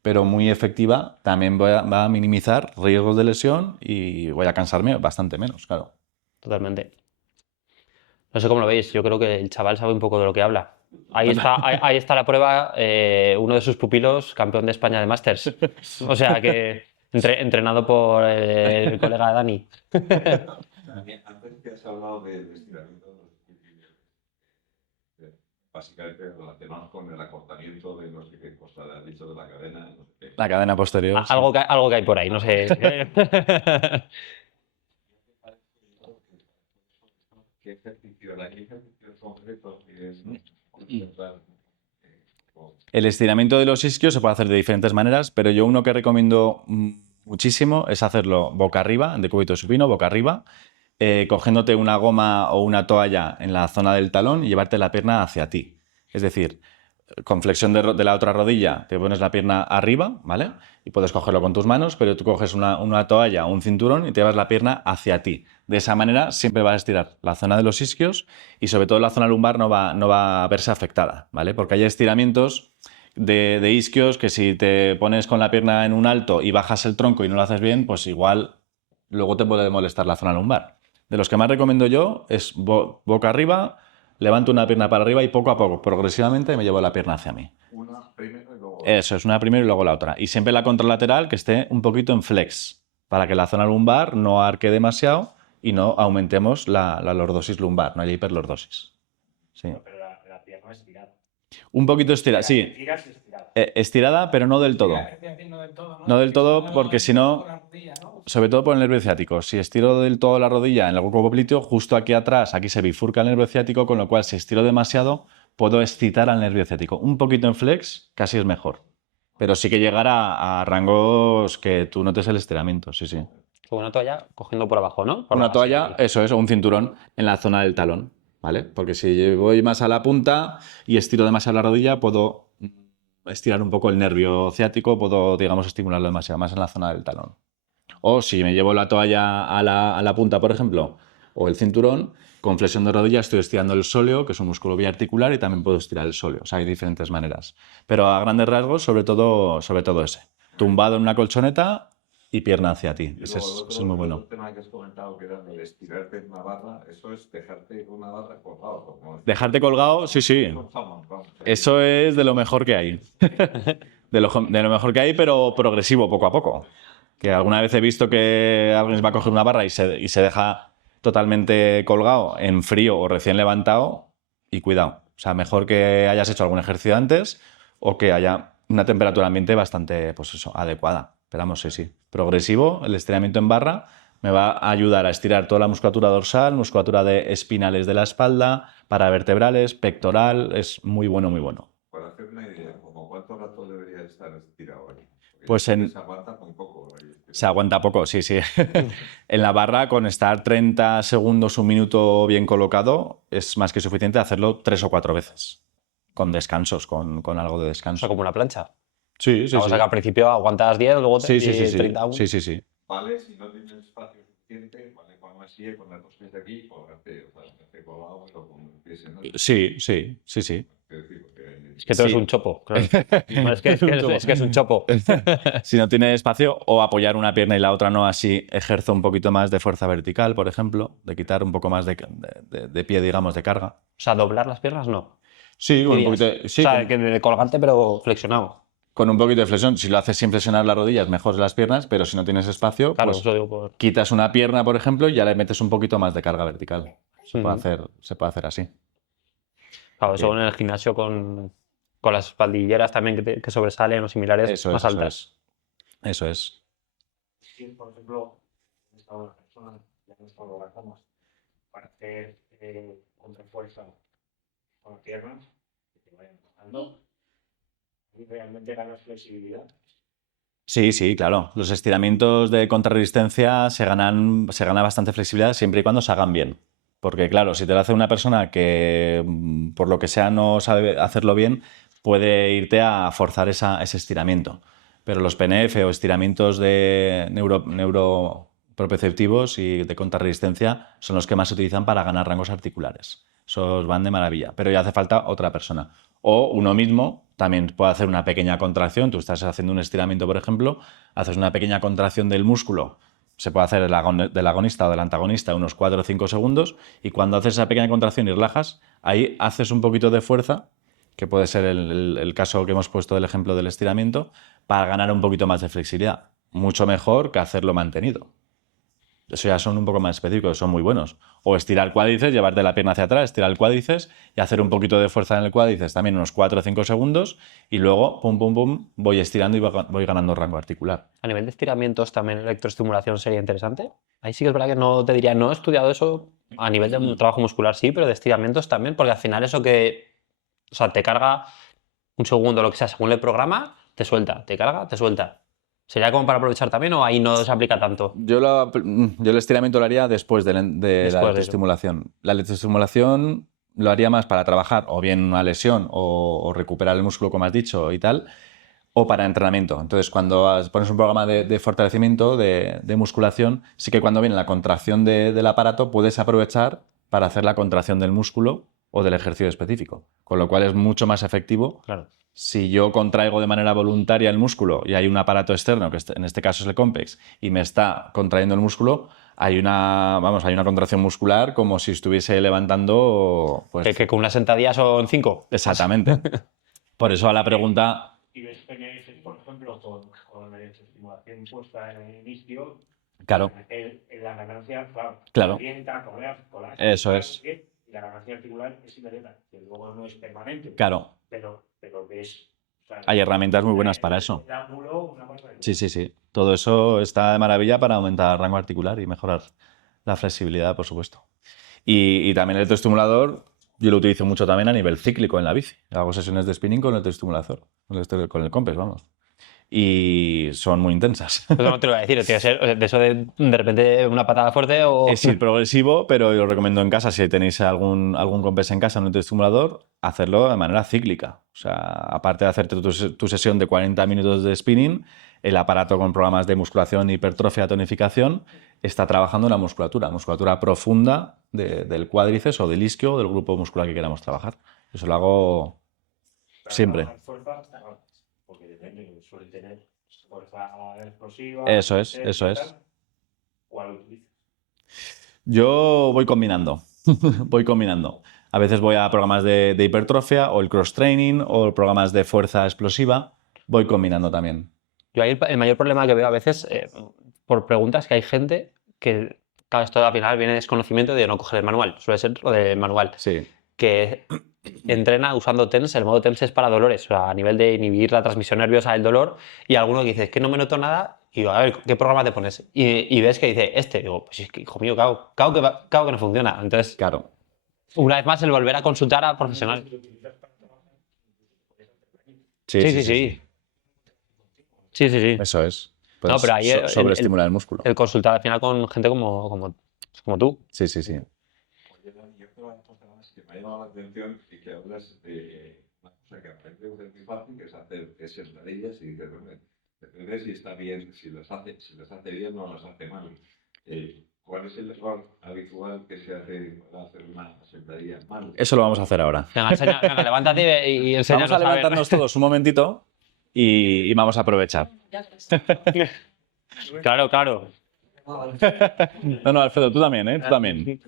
pero muy efectiva, también va a minimizar riesgos de lesión y voy a cansarme bastante menos, claro. Totalmente. No sé cómo lo veis, yo creo que el chaval sabe un poco de lo que habla. Ahí está la prueba, uno de sus pupilos, campeón de España de Masters. O sea que entrenado por el colega Dani. Antes que has hablado del estiramiento de los equilibrios, básicamente relacionados con el acortamiento de no sé qué cosa, has dicho de la cadena, no sé qué. La cadena posterior. Sí. Algo que hay por ahí, no sé. ¿Qué ejercicio concretos tienes? El estiramiento de los isquios se puede hacer de diferentes maneras, pero yo uno que recomiendo muchísimo es hacerlo boca arriba, en decúbito supino, boca arriba, cogiéndote una goma o una toalla en la zona del talón y llevarte la pierna hacia ti. Es decir, con flexión de la otra rodilla te pones la pierna arriba, ¿vale? Y puedes cogerlo con tus manos, pero tú coges una toalla o un cinturón y te llevas la pierna hacia ti. De esa manera siempre vas a estirar la zona de los isquios y sobre todo la zona lumbar no va a verse afectada, ¿vale? Porque hay estiramientos de isquios que si te pones con la pierna en un alto y bajas el tronco y no lo haces bien, pues igual luego te puede molestar la zona lumbar. De los que más recomiendo yo es boca arriba, levanto una pierna para arriba y poco a poco, progresivamente me llevo la pierna hacia mí. Una primero y luego... Eso, es una primero y luego la otra. Y siempre la contralateral que esté un poquito en flex, para que la zona lumbar no arque demasiado y no aumentemos la lordosis lumbar, no haya hiperlordosis. Sí. Pero la pierna estirada. Un poquito estirada, sí. Tiras estirada. Estirada, pero no del todo. No del todo, ¿no? No del todo, porque si no, Con la rodilla, ¿no? sobre todo por el nervio ciático. Si estiro del todo la rodilla en el hueco popliteo, justo aquí atrás, aquí se bifurca el nervio ciático, con lo cual si estiro demasiado, puedo excitar al nervio ciático. Un poquito en flex, casi es mejor. Pero sí que llegar a rangos que tú notes el estiramiento, sí, sí. Con una toalla cogiendo por abajo, ¿no? Por Una la base. toalla, eso es, o un cinturón en la zona del talón, ¿vale? Porque si voy más a la punta y estiro demasiado la rodilla, puedo estirar un poco el nervio ciático, puedo, digamos, estimularlo demasiado más en la zona del talón. O si me llevo la toalla a la punta, por ejemplo, o el cinturón, con flexión de rodilla estoy estirando el sóleo, que es un músculo biarticular, y también puedo estirar el sóleo. O sea, hay diferentes maneras. Pero a grandes rasgos, sobre todo ese. Tumbado en una colchoneta y pierna hacia ti. Y Ese luego, es muy el bueno. otro tema que has comentado, que era el estirarte en una barra, eso es dejarte con una barra colgado. Dejarte colgado, sí, sí. Eso es de lo mejor que hay. De lo mejor que hay, pero progresivo, poco a poco. Que alguna vez he visto que alguien va a coger una barra y se deja totalmente colgado en frío o recién levantado, y cuidado. O sea, mejor que hayas hecho algún ejercicio antes o que haya una temperatura ambiente bastante, pues eso, adecuada. Pero vamos, sí, sí. Progresivo, el estiramiento en barra me va a ayudar a estirar toda la musculatura dorsal, musculatura de espinales de la espalda, paravertebrales, pectoral. Es muy bueno, muy bueno. Para hacer una idea, ¿como cuánto rato debería estar estirado ahí? Porque Pues se aguanta con poco. Se aguanta poco, sí, sí. En la barra, con estar 30 segundos, un minuto bien colocado, es más que suficiente hacerlo 3 o 4 veces. Con descansos, con algo de O descanso. sea, como una plancha. Sí, sí, O sí. sea, que al principio aguantas 10, luego Sí, sí, sí, sí. 30 aún. Sí, sí, sí. Vale, si no tienes espacio suficiente, vale, con una silla, con los pies de aquí, ponerte, o sea, ponerte colgado, pero con los pies en el... Sí, sí, sí, sí. Es decir, porque Es que tú eres Sí. un chopo, claro. Bueno, es que es un chopo. Si no tiene espacio, o apoyar una pierna y la otra no, así ejerzo un poquito más de fuerza vertical, por ejemplo, de quitar un poco más de pie, digamos, de carga. O sea, doblar las piernas no. Sí, con un Dirías. poquito, sí, O sea, que de colgante pero flexionado. con un poquito de flexión. Si lo haces sin flexionar las rodillas, mejor las piernas, pero si no tienes espacio, Claro, pues eso digo por... quitas una pierna, por ejemplo, y ya le metes un poquito más de carga vertical. Se puede Ujú. hacer así. Claro, eso en el gimnasio con las espaldilleras también que sobresalen o similares Eso más es, altas. eso es. Si, por ejemplo, está una persona, ya no solo las ramas, para hacer contrafuerza con las piernas, que te vayan bajando, y realmente ganas flexibilidad. Sí, sí, claro. Los estiramientos de contrarresistencia se gana bastante flexibilidad siempre y cuando se hagan bien. Porque, claro, si te lo hace una persona que, por lo que sea, no sabe hacerlo bien, puede irte a forzar ese estiramiento. Pero los PNF o estiramientos de neuroproprioceptivos y de contrarresistencia son los que más se utilizan para ganar rangos articulares. Esos van de maravilla, pero ya hace falta otra persona. O uno mismo también puede hacer una pequeña contracción. Tú estás haciendo un estiramiento, por ejemplo, haces una pequeña contracción del músculo. Se puede hacer del agonista o del antagonista unos 4 o 5 segundos, y cuando haces esa pequeña contracción y relajas, ahí haces un poquito de fuerza, que puede ser el caso que hemos puesto del ejemplo del estiramiento, para ganar un poquito más de flexibilidad. Mucho mejor que hacerlo mantenido. Eso ya son un poco más específicos, son muy buenos. O estirar cuádriceps, llevarte la pierna hacia atrás, estirar el cuádriceps y hacer un poquito de fuerza en el cuádriceps, también unos 4 o 5 segundos, y luego, pum, pum, pum, voy estirando y voy ganando rango articular. A nivel de estiramientos, también electroestimulación sería interesante. Ahí sí que es verdad que no te diría, no he estudiado eso a nivel de un trabajo muscular, sí, pero de estiramientos también, porque al final eso que, o sea, te carga un segundo, lo que sea, según el programa, te suelta, te carga, te suelta. ¿Sería como para aprovechar también o ahí no se aplica tanto? Yo el estiramiento lo haría después de la Después de eso. electroestimulación. La electroestimulación lo haría más para trabajar o bien una lesión o recuperar el músculo, como has dicho, y tal, o para entrenamiento. Entonces, cuando pones un programa de fortalecimiento, de musculación, sí que cuando viene la contracción del aparato puedes aprovechar para hacer la contracción del músculo o del ejercicio específico. Con lo cual es mucho más efectivo. Claro. Si yo contraigo de manera voluntaria el músculo y hay un aparato externo, que en este caso es el Compex, y me está contrayendo el músculo, hay una contracción muscular como si estuviese levantando... Pues, Que con una sentadilla son 5. exactamente. Por eso a la pregunta... Y ves PNF, por ejemplo, con la estimulación puesta en el inicio, Claro, la ganancia, Claro. orienta, colar, Eso es. y la ganancia articular es inmediata, que luego no es permanente. Claro. Pero ves. O sea, Hay herramientas muy buenas para eso. el ángulo, una cosa de- Sí, sí, sí. Todo eso está de maravilla para aumentar el rango articular y mejorar la flexibilidad, por supuesto. Y también el electroestimulador, yo lo utilizo mucho también a nivel cíclico en la bici. Hago sesiones de spinning con el electroestimulador, con el Compex, vamos. Y son muy intensas. Eso no te lo voy a decir, tiene que ser de eso de repente una patada fuerte o... Es ir progresivo, pero yo lo recomiendo en casa, si tenéis algún Compex en casa, un electroestimulador, hacerlo de manera cíclica. O sea, aparte de hacerte tu sesión de 40 minutos de spinning, el aparato con programas de musculación, hipertrofia, tonificación, está trabajando en la musculatura profunda del cuádriceps o del isquio o del grupo muscular que queramos trabajar. Eso lo hago para siempre. trabajar fuerza, porque depende, suele tener fuerza explosiva. Eso es, etcétera, eso es. ¿Cuál utilizas? Yo voy combinando. Voy combinando. A veces voy a programas de hipertrofia o el cross-training o programas de fuerza explosiva. Voy combinando también. Yo ahí el mayor problema que veo a veces, por preguntas, que hay gente que, claro, esto al final viene de desconocimiento de no coger el manual, suele ser lo del manual, Sí. que entrena usando TENS, el modo TENS es para dolores, o sea, a nivel de inhibir la transmisión nerviosa del dolor, y alguno que dice, es que no me noto nada, y digo, a ver, ¿qué programa te pones? Y ves que dice, digo, pues es que, hijo mío, claro que no funciona. Entonces, Claro. una vez más, el volver a consultar a profesional. Sí, Sí, sí, sí. Sí, sí, sí. Eso es. No, pero ahí sobreestimular el músculo. El consultar al final con gente como tú. Sí, sí, sí. Oye, Dani, yo creo que hay cosas que me ha llamado la atención y que hablas de una cosa que aparentemente es muy fácil, que es hacer sentadillas y dices, bueno, depende si está bien, si las hace bien o las hace mal. ¿Cuál es el error habitual que se hace para hacer una sentadilla mal? Eso lo vamos a hacer ahora. Venga, levántate y enséñanos Vamos a ver. levantarnos todos un momentito y vamos a aprovechar. Claro, claro. No, Alfredo, tú también, ¿eh? Tú también.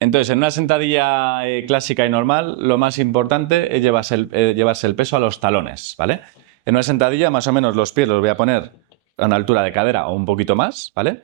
Entonces, en una sentadilla clásica y normal, lo más importante es llevarse el peso a los talones, ¿vale? En una sentadilla, más o menos, los pies los voy a poner a una altura de cadera o un poquito más, ¿vale?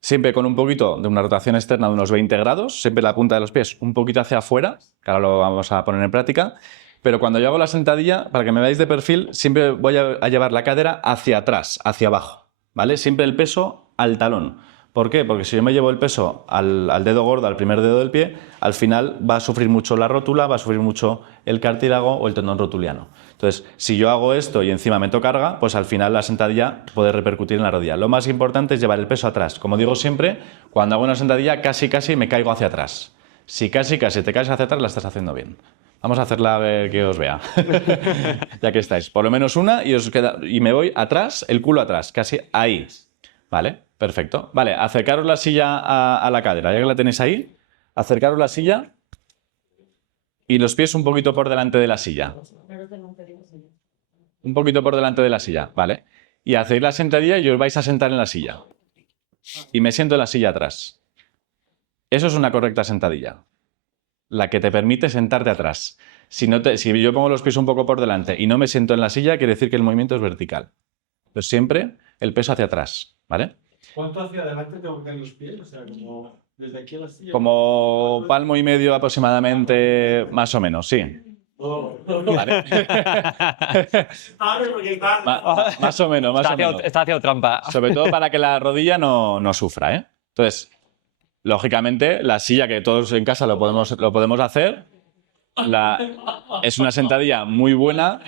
Siempre con un poquito de una rotación externa de unos 20 grados, siempre la punta de los pies un poquito hacia afuera, que ahora lo vamos a poner en práctica. Pero cuando yo hago la sentadilla, para que me veáis de perfil, siempre voy a llevar la cadera hacia atrás, hacia abajo, ¿vale? Siempre el peso al talón. ¿Por qué? Porque si yo me llevo el peso al dedo gordo, al primer dedo del pie, al final va a sufrir mucho la rótula, va a sufrir mucho el cartílago o el tendón rotuliano. Entonces, si yo hago esto y encima meto carga, pues al final la sentadilla puede repercutir en la rodilla. Lo más importante es llevar el peso atrás. Como digo siempre, cuando hago una sentadilla casi me caigo hacia atrás. Si casi te caes hacia atrás, la estás haciendo bien. Vamos a hacerla a ver que os vea. Ya que estáis. Por lo menos una y me voy atrás, el culo atrás, casi ahí. ¿Vale? Perfecto. Vale, acercaros la silla a la cadera. Ya que la tenéis ahí, acercaros la silla y los pies un poquito por delante de la silla. Un poquito por delante de la silla, ¿vale? Y hacéis la sentadilla y os vais a sentar en la silla. Y me siento en la silla atrás. Eso es una correcta sentadilla. La que te permite sentarte atrás. Si yo pongo los pies un poco por delante y no me siento en la silla, quiere decir que el movimiento es vertical. Entonces siempre el peso hacia atrás, ¿vale? ¿Cuánto hacia adelante tengo que tener los pies? O sea, como desde aquí a la silla. Como palmo y medio aproximadamente, más o menos, sí. ¿Vale? Más o menos, más o menos. Está haciendo trampa. Sobre todo para que la rodilla no sufra, ¿eh? Entonces, lógicamente, la silla que todos en casa lo podemos hacer, es una sentadilla muy buena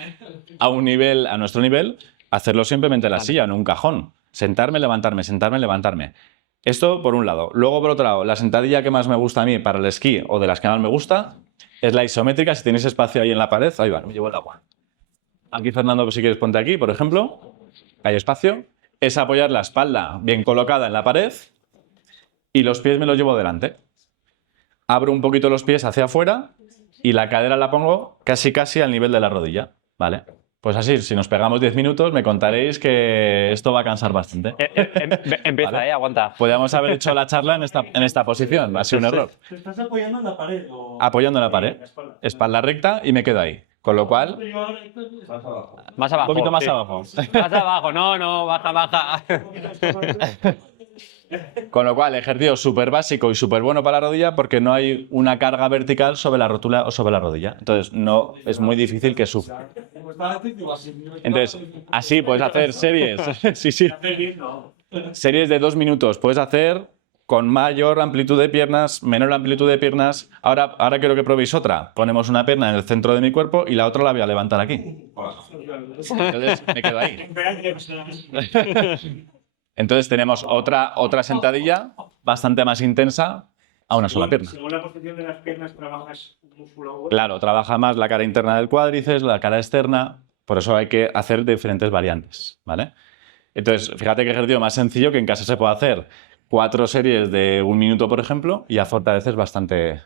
a nuestro nivel, hacerlo simplemente en la silla, en un cajón. Sentarme, levantarme, sentarme, levantarme. Esto por un lado. Luego, por otro lado, la sentadilla que más me gusta a mí para el esquí o de las que más me gusta es la isométrica. Si tenéis espacio ahí en la pared, ahí va, me llevo el agua. Aquí, Fernando, pues si quieres ponte aquí, por ejemplo. Hay espacio. Es apoyar la espalda bien colocada en la pared y los pies me los llevo delante. Abro un poquito los pies hacia afuera y la cadera la pongo casi al nivel de la rodilla, ¿vale? Pues así, si nos pegamos 10 minutos, me contaréis que esto va a cansar bastante. Empieza, Vale. Aguanta. Podríamos haber hecho la charla en esta posición, ha sido un error. ¿Te estás apoyando en la pared? O... Apoyando en la pared, espalda recta y me quedo ahí. Con lo cual, Más abajo. un poquito más sí. abajo. Más abajo, no, baja. Con lo cual, ejercicio súper básico y súper bueno para la rodilla porque no hay una carga vertical sobre la rótula o sobre la rodilla. Entonces, no es muy difícil que sufra. Entonces, así puedes hacer series. Sí. Series de 2 minutos. Puedes hacer con mayor amplitud de piernas, menor amplitud de piernas. Ahora quiero que probéis otra. Ponemos una pierna en el centro de mi cuerpo y la otra la voy a levantar aquí. Entonces, me quedo ahí. Entonces tenemos otra sentadilla bastante más intensa a una sola pierna. Según la posición de las piernas trabajas un músculo. Claro, trabaja más la cara interna del cuádriceps, la cara externa, por eso hay que hacer diferentes variantes, ¿vale? Entonces, fíjate qué ejercicio más sencillo que en casa se puede hacer 4 series de 1 minuto, por ejemplo, y ya fortaleces bastante.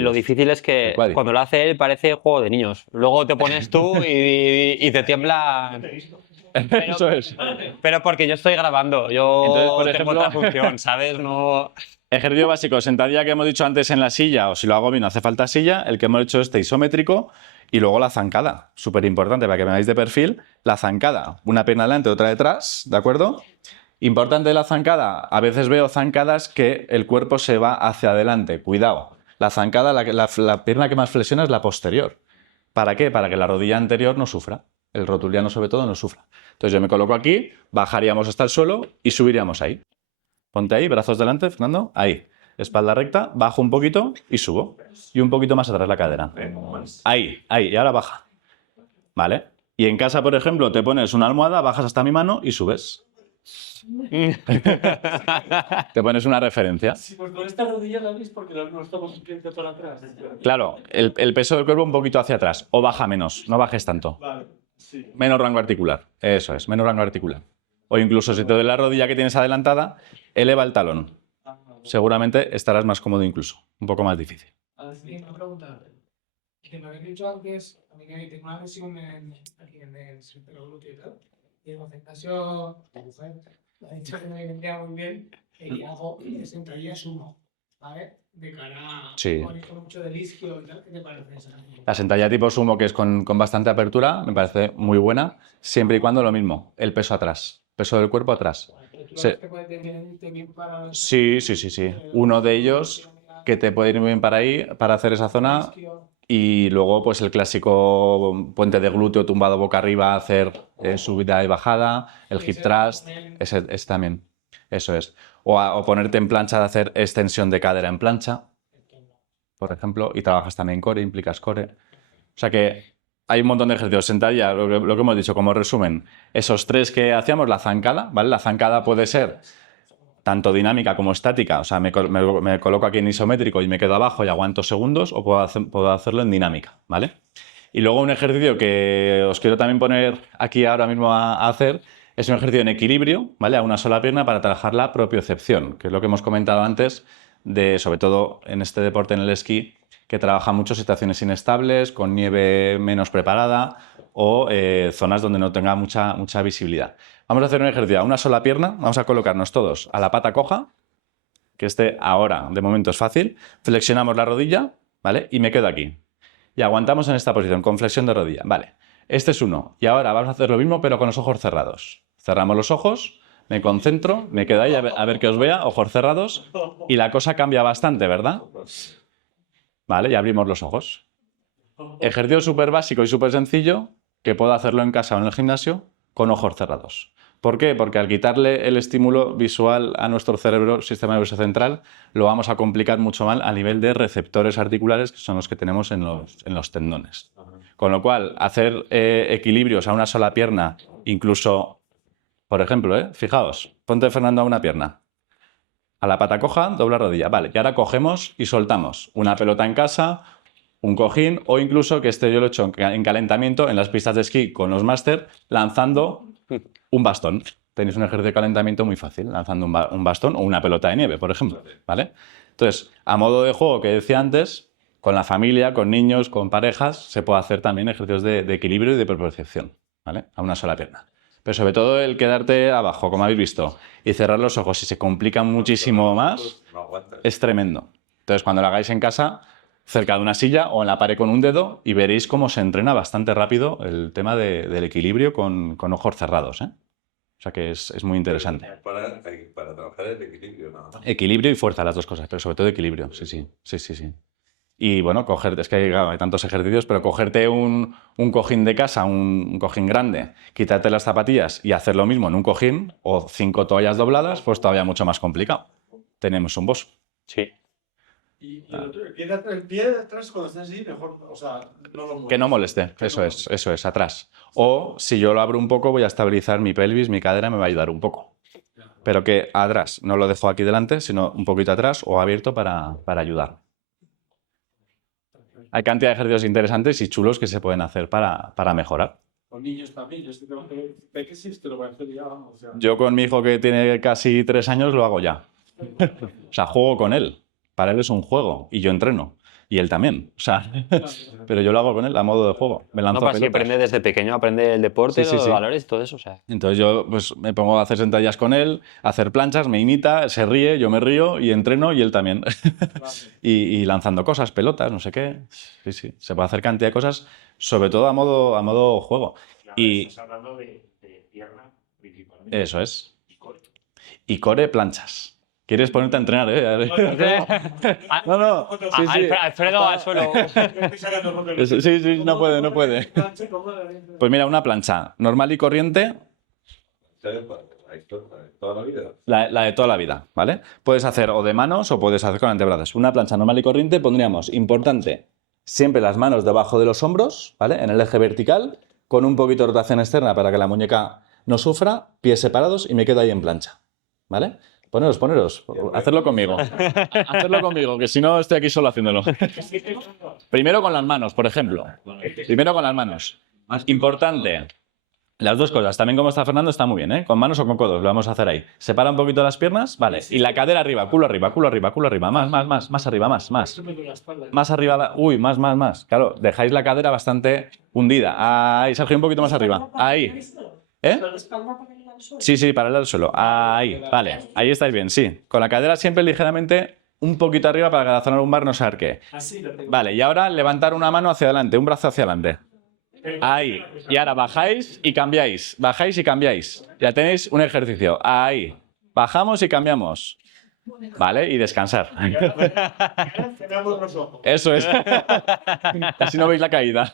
Lo difícil es que ¿Cuál? cuando lo hace él parece juego de niños. Luego te pones tú y te tiembla. Eso es. Pero porque yo estoy grabando, yo Entonces, por tengo ejemplo- otra función, ¿sabes? No... Ejercicio básico, sentadilla que hemos dicho antes en la silla, o si lo hago bien, no hace falta silla. El que hemos hecho isométrico y luego la zancada. Súper importante para que me veáis de perfil. La zancada, una pierna delante, otra detrás, ¿de acuerdo? Importante de la zancada, a veces veo zancadas que el cuerpo se va hacia adelante. Cuidado. La zancada, la pierna que más flexiona es la posterior. ¿Para qué? Para que la rodilla anterior no sufra. El rotuliano, sobre todo, no sufra. Entonces yo me coloco aquí, bajaríamos hasta el suelo y subiríamos ahí. Ponte ahí, brazos delante, Fernando. Ahí. Espalda recta, bajo un poquito y subo. Y un poquito más atrás la cadera. Ahí, ahí. Y ahora baja. ¿Vale? Y en casa, por ejemplo, te pones una almohada, bajas hasta mi mano y subes. Te pones una referencia. Sí, pues con esta rodilla la veis porque no estamos un pie todo atrás. Claro, el peso del cuerpo un poquito hacia atrás. O baja menos, no bajes tanto. Vale, sí. Menos rango articular. Eso es, menos rango articular. O incluso si te duele la rodilla que tienes adelantada, eleva el talón. Seguramente estarás más cómodo incluso. Un poco más difícil. Sí, una pregunta. Que me habéis dicho antes, a mí que tengo una lesión aquí en el glúteo y tal. Y en el gimnasio, tu mujer me ha dicho que me vendría muy bien y hago sentadilla sumo, ¿vale? De cara a Sí. con mucho del isquio y tal. ¿Qué te parece esa? La sentadilla tipo sumo, que es con bastante apertura, me parece muy buena, siempre y cuando lo mismo, el peso atrás, peso del cuerpo atrás. ¿Tú Sí. te puedes venirte bien para Sí. Uno de ellos que te puede ir muy bien para ahí, para hacer esa zona, isquio? y luego pues el clásico puente de glúteo tumbado boca arriba, hacer subida y bajada, el hip thrust, ese también, eso es. O ponerte en plancha de hacer extensión de cadera en plancha, por ejemplo, y trabajas también core, implicas core. O sea que hay un montón de ejercicios. Sentadilla, lo que hemos dicho como resumen, esos 3 que hacíamos, la zancada, ¿vale? La zancada puede ser tanto dinámica como estática, o sea, me coloco aquí en isométrico y me quedo abajo y aguanto segundos, o puedo hacerlo en dinámica, ¿vale? Y luego un ejercicio que os quiero también poner aquí ahora mismo a hacer es un ejercicio en equilibrio, ¿vale? A una sola pierna para trabajar la propiocepción, que es lo que hemos comentado antes, sobre todo en este deporte, en el esquí, que trabaja mucho situaciones inestables, con nieve menos preparada o zonas donde no tenga mucha visibilidad. Vamos a hacer un ejercicio a una sola pierna, vamos a colocarnos todos a la pata coja, que ahora de momento es fácil, flexionamos la rodilla, ¿vale? Y me quedo aquí. Y aguantamos en esta posición, con flexión de rodilla, ¿vale? Este es uno. Y ahora vamos a hacer lo mismo, pero con los ojos cerrados. Cerramos los ojos, me concentro, me quedo ahí a ver que os vea, ojos cerrados, y la cosa cambia bastante, ¿verdad? Vale, y abrimos los ojos. Ejercicio súper básico y súper sencillo, que puedo hacerlo en casa o en el gimnasio, con ojos cerrados. ¿Por qué? Porque al quitarle el estímulo visual a nuestro cerebro, sistema nervioso central, lo vamos a complicar mucho más a nivel de receptores articulares, que son los que tenemos en los tendones. Con lo cual, hacer equilibrios a una sola pierna, incluso, por ejemplo, fijaos, ponte Fernando a una pierna. A la pata coja, dobla rodilla. Vale, y ahora cogemos y soltamos una pelota en casa, un cojín, o incluso, que yo lo he hecho en calentamiento en las pistas de esquí con los máster, lanzando un bastón. Tenéis un ejercicio de calentamiento muy fácil, lanzando un bastón o una pelota de nieve, por ejemplo. ¿Vale? Entonces, a modo de juego que decía antes, con la familia, con niños, con parejas, se puede hacer también ejercicios de equilibrio y de propiocepción, ¿vale? A una sola pierna. Pero sobre todo el quedarte abajo, como habéis visto, y cerrar los ojos, si se complica muchísimo más, es tremendo. Entonces, cuando lo hagáis en casa, cerca de una silla o en la pared con un dedo, y veréis cómo se entrena bastante rápido el tema del equilibrio con ojos cerrados, ¿eh? O sea que es muy interesante. Para trabajar el equilibrio, nada más. Equilibrio y fuerza, las dos cosas, pero sobre todo equilibrio, sí. Y bueno, es que claro, hay tantos ejercicios, pero cogerte un cojín de casa, un cojín grande, quitarte las zapatillas y hacer lo mismo en un cojín o 5 toallas dobladas, pues todavía mucho más complicado. Tenemos un boss. Sí. Y el pie de atrás, cuando estás así, mejor, o sea, no lo mueves. Que no moleste, eso es, atrás. O si yo lo abro un poco, voy a estabilizar mi pelvis, mi cadera, me va a ayudar un poco. Pero que atrás, no lo dejo aquí delante, sino un poquito atrás o abierto para ayudar. Hay cantidad de ejercicios interesantes y chulos que se pueden hacer para mejorar. Con niños también, yo tengo que sí, te lo voy a hacer ya, vamos. O sea. Yo con mi hijo que tiene casi 3 años lo hago ya. O sea, juego con él. Para él es un juego y yo entreno. Y él también. O sea, pero yo lo hago con él a modo de juego. Me lanzo No pasa, si pelotas. aprende desde pequeño, aprende el deporte, Sí, sí, los sí. valores, todo eso. O sea. Entonces yo pues, me pongo a hacer sentadillas con él, a hacer planchas, me imita, se ríe, yo me río y entreno y él también. y lanzando cosas, pelotas, no sé qué. Sí, sí. Se puede hacer cantidad de cosas, sobre todo a modo juego. Y Estás hablando de pierna principalmente. eso es. Y core. Y core planchas. ¿Quieres ponerte a entrenar, No, no. Sí, sí. Alfredo al suelo. Sí, sí, no puede, no puede. Pues mira, una plancha normal y corriente, Toda la vida. la de toda la vida, ¿vale? Puedes hacer o de manos o puedes hacer con antebrazos. Una plancha normal y corriente pondríamos, importante, siempre las manos debajo de los hombros, ¿vale? En el eje vertical, con un poquito de rotación externa para que la muñeca no sufra, pies separados y me quedo ahí en plancha, ¿vale? Poneros, hacerlo conmigo. Hacerlo conmigo, que si no estoy aquí solo haciéndolo. Primero con las manos, por ejemplo. Primero con las manos. Importante. Las dos cosas. También como está Fernando está muy bien, ¿eh? Con manos o con codos. Lo vamos a hacer ahí. Separa un poquito las piernas, vale. Y la cadera arriba, culo arriba, culo arriba, culo arriba. Más arriba, más. Más arriba. Uy, más. Claro, dejáis la cadera bastante hundida. Ahí, Sergio, un poquito más arriba. Ahí. ¿Eh? Sí, paralela al suelo. Ahí, vale. Ahí estáis bien, sí. Con la cadera siempre ligeramente un poquito arriba para que la zona lumbar no se arquee. Vale, y ahora levantar una mano hacia adelante, un brazo hacia adelante. Ahí. Y ahora bajáis y cambiáis. Bajáis y cambiáis. Ya tenéis un ejercicio. Ahí. Bajamos y cambiamos. Vale, y descansar. Eso es. Así no veis la caída.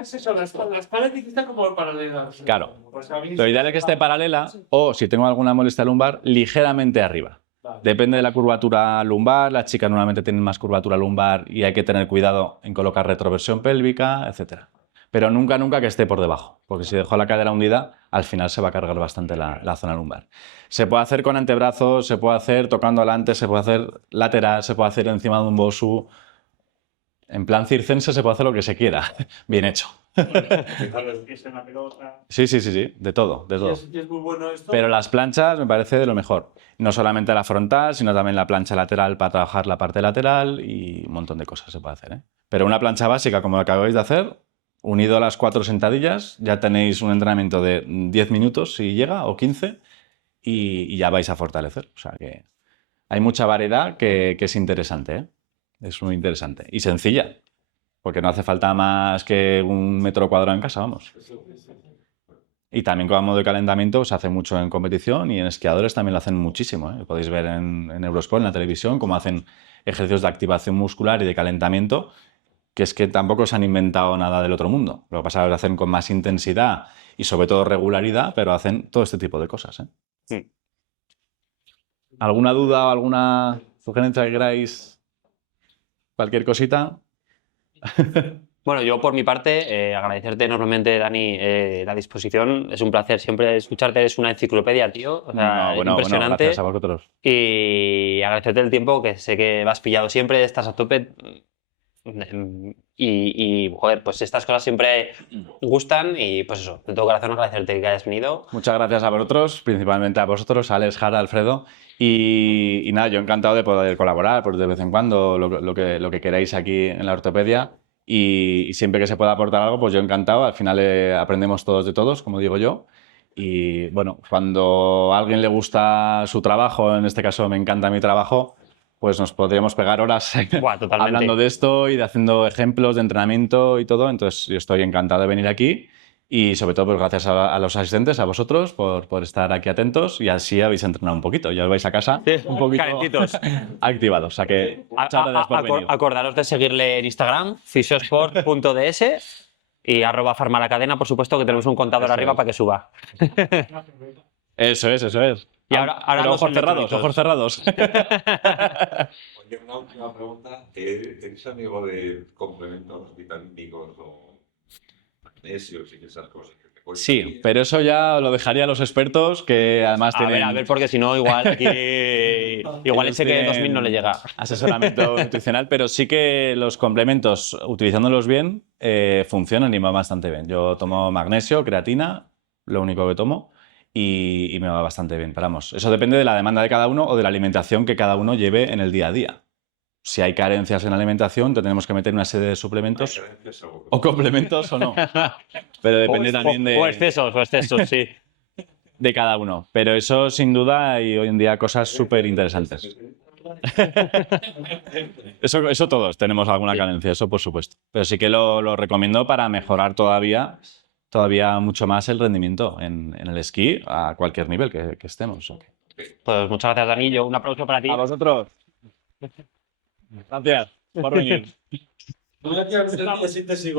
Es eso, la espalda tiene que estar como paralela. Claro. Pues a mí Lo ideal es que esté paralela o, si tengo alguna molestia lumbar, ligeramente arriba. Depende de la curvatura lumbar. Las chicas normalmente tienen más curvatura lumbar y hay que tener cuidado en colocar retroversión pélvica, etc. Pero nunca que esté por debajo, porque si dejo la cadera hundida, al final se va a cargar bastante la zona lumbar. Se puede hacer con antebrazos, se puede hacer tocando adelante, se puede hacer lateral, se puede hacer encima de un bosu. En plan circense se puede hacer lo que se quiera, bien hecho. Sí, de todo. Y es muy bueno esto. Pero las planchas me parece de lo mejor. No solamente la frontal, sino también la plancha lateral para trabajar la parte lateral y un montón de cosas se puede hacer, ¿eh? Pero una plancha básica como la que acabáis de hacer, unido a las 4 sentadillas, ya tenéis un entrenamiento de 10 minutos si llega, o 15, y ya vais a fortalecer. O sea que hay mucha variedad que es interesante, ¿eh? Es muy interesante. Y sencilla, porque no hace falta más que 1 metro cuadrado en casa, vamos. Y también con modo de calentamiento se hace mucho en competición y en esquiadores también lo hacen muchísimo, ¿eh? Podéis ver en Eurosport, en la televisión, cómo hacen ejercicios de activación muscular y de calentamiento, que es que tampoco se han inventado nada del otro mundo. Lo que pasa es que lo hacen con más intensidad y sobre todo regularidad, pero hacen todo este tipo de cosas, ¿eh? Sí. ¿Alguna duda o alguna sugerencia que queráis? ¿Cualquier cosita? Bueno, yo por mi parte, agradecerte enormemente, Dani, la disposición. Es un placer siempre escucharte, es una enciclopedia, tío. O sea, Bueno, impresionante. gracias a vosotros. Y agradecerte el tiempo, que sé que vas pillado siempre, estás a tope. Joder, pues estas cosas siempre gustan y pues eso, de todo corazón agradecerte que hayas venido. Muchas gracias a vosotros, principalmente a vosotros, Alex, Jara, Alfredo. Y nada, yo encantado de poder colaborar pues de vez en cuando, lo que queráis aquí en la ortopedia. Y siempre que se pueda aportar algo, pues yo encantado. Al final aprendemos todos de todos, como digo yo. Y bueno, cuando a alguien le gusta su trabajo, en este caso me encanta mi trabajo, pues nos podríamos pegar horas Buah, totalmente. hablando de esto y de haciendo ejemplos de entrenamiento y todo. Entonces yo estoy encantado de venir aquí y sobre todo pues gracias a los asistentes, a vosotros, por estar aquí atentos y así habéis entrenado un poquito. Ya os vais a casa un poquito calentitos. activados. O sea que muchas gracias por venir. Acordaros de seguirle en Instagram, fisiosport.ds y @farmalacadena, por supuesto, que tenemos un contador Eso arriba es. para que suba. Eso es. Y ahora Pero los ojos cerrados. Oye, una última pregunta. ¿Eres amigo de complementos vitamínicos o magnesios y esas cosas? Sí, pero eso ya lo dejaría a los expertos que además tienen A ver, porque si no, igual aquí. Igual ese que 2000 no le llega. asesoramiento nutricional, pero sí que los complementos, utilizándolos bien, funcionan y van bastante bien. Yo tomo magnesio, creatina, lo único que tomo, y me va bastante bien. Pero vamos, eso depende de la demanda de cada uno o de la alimentación que cada uno lleve en el día a día. Si hay carencias en la alimentación, te tenemos que meter una serie de suplementos o complementos o no. Pero depende también O excesos, sí. de cada uno. Pero eso sin duda hay hoy en día cosas súper interesantes. Eso todos tenemos alguna carencia, eso por supuesto. Pero sí que lo recomiendo para mejorar todavía mucho más el rendimiento en el esquí a cualquier nivel que estemos. Pues muchas gracias, Dani. Un aplauso para ti. A vosotros. Gracias por venir. No, ya te sigo.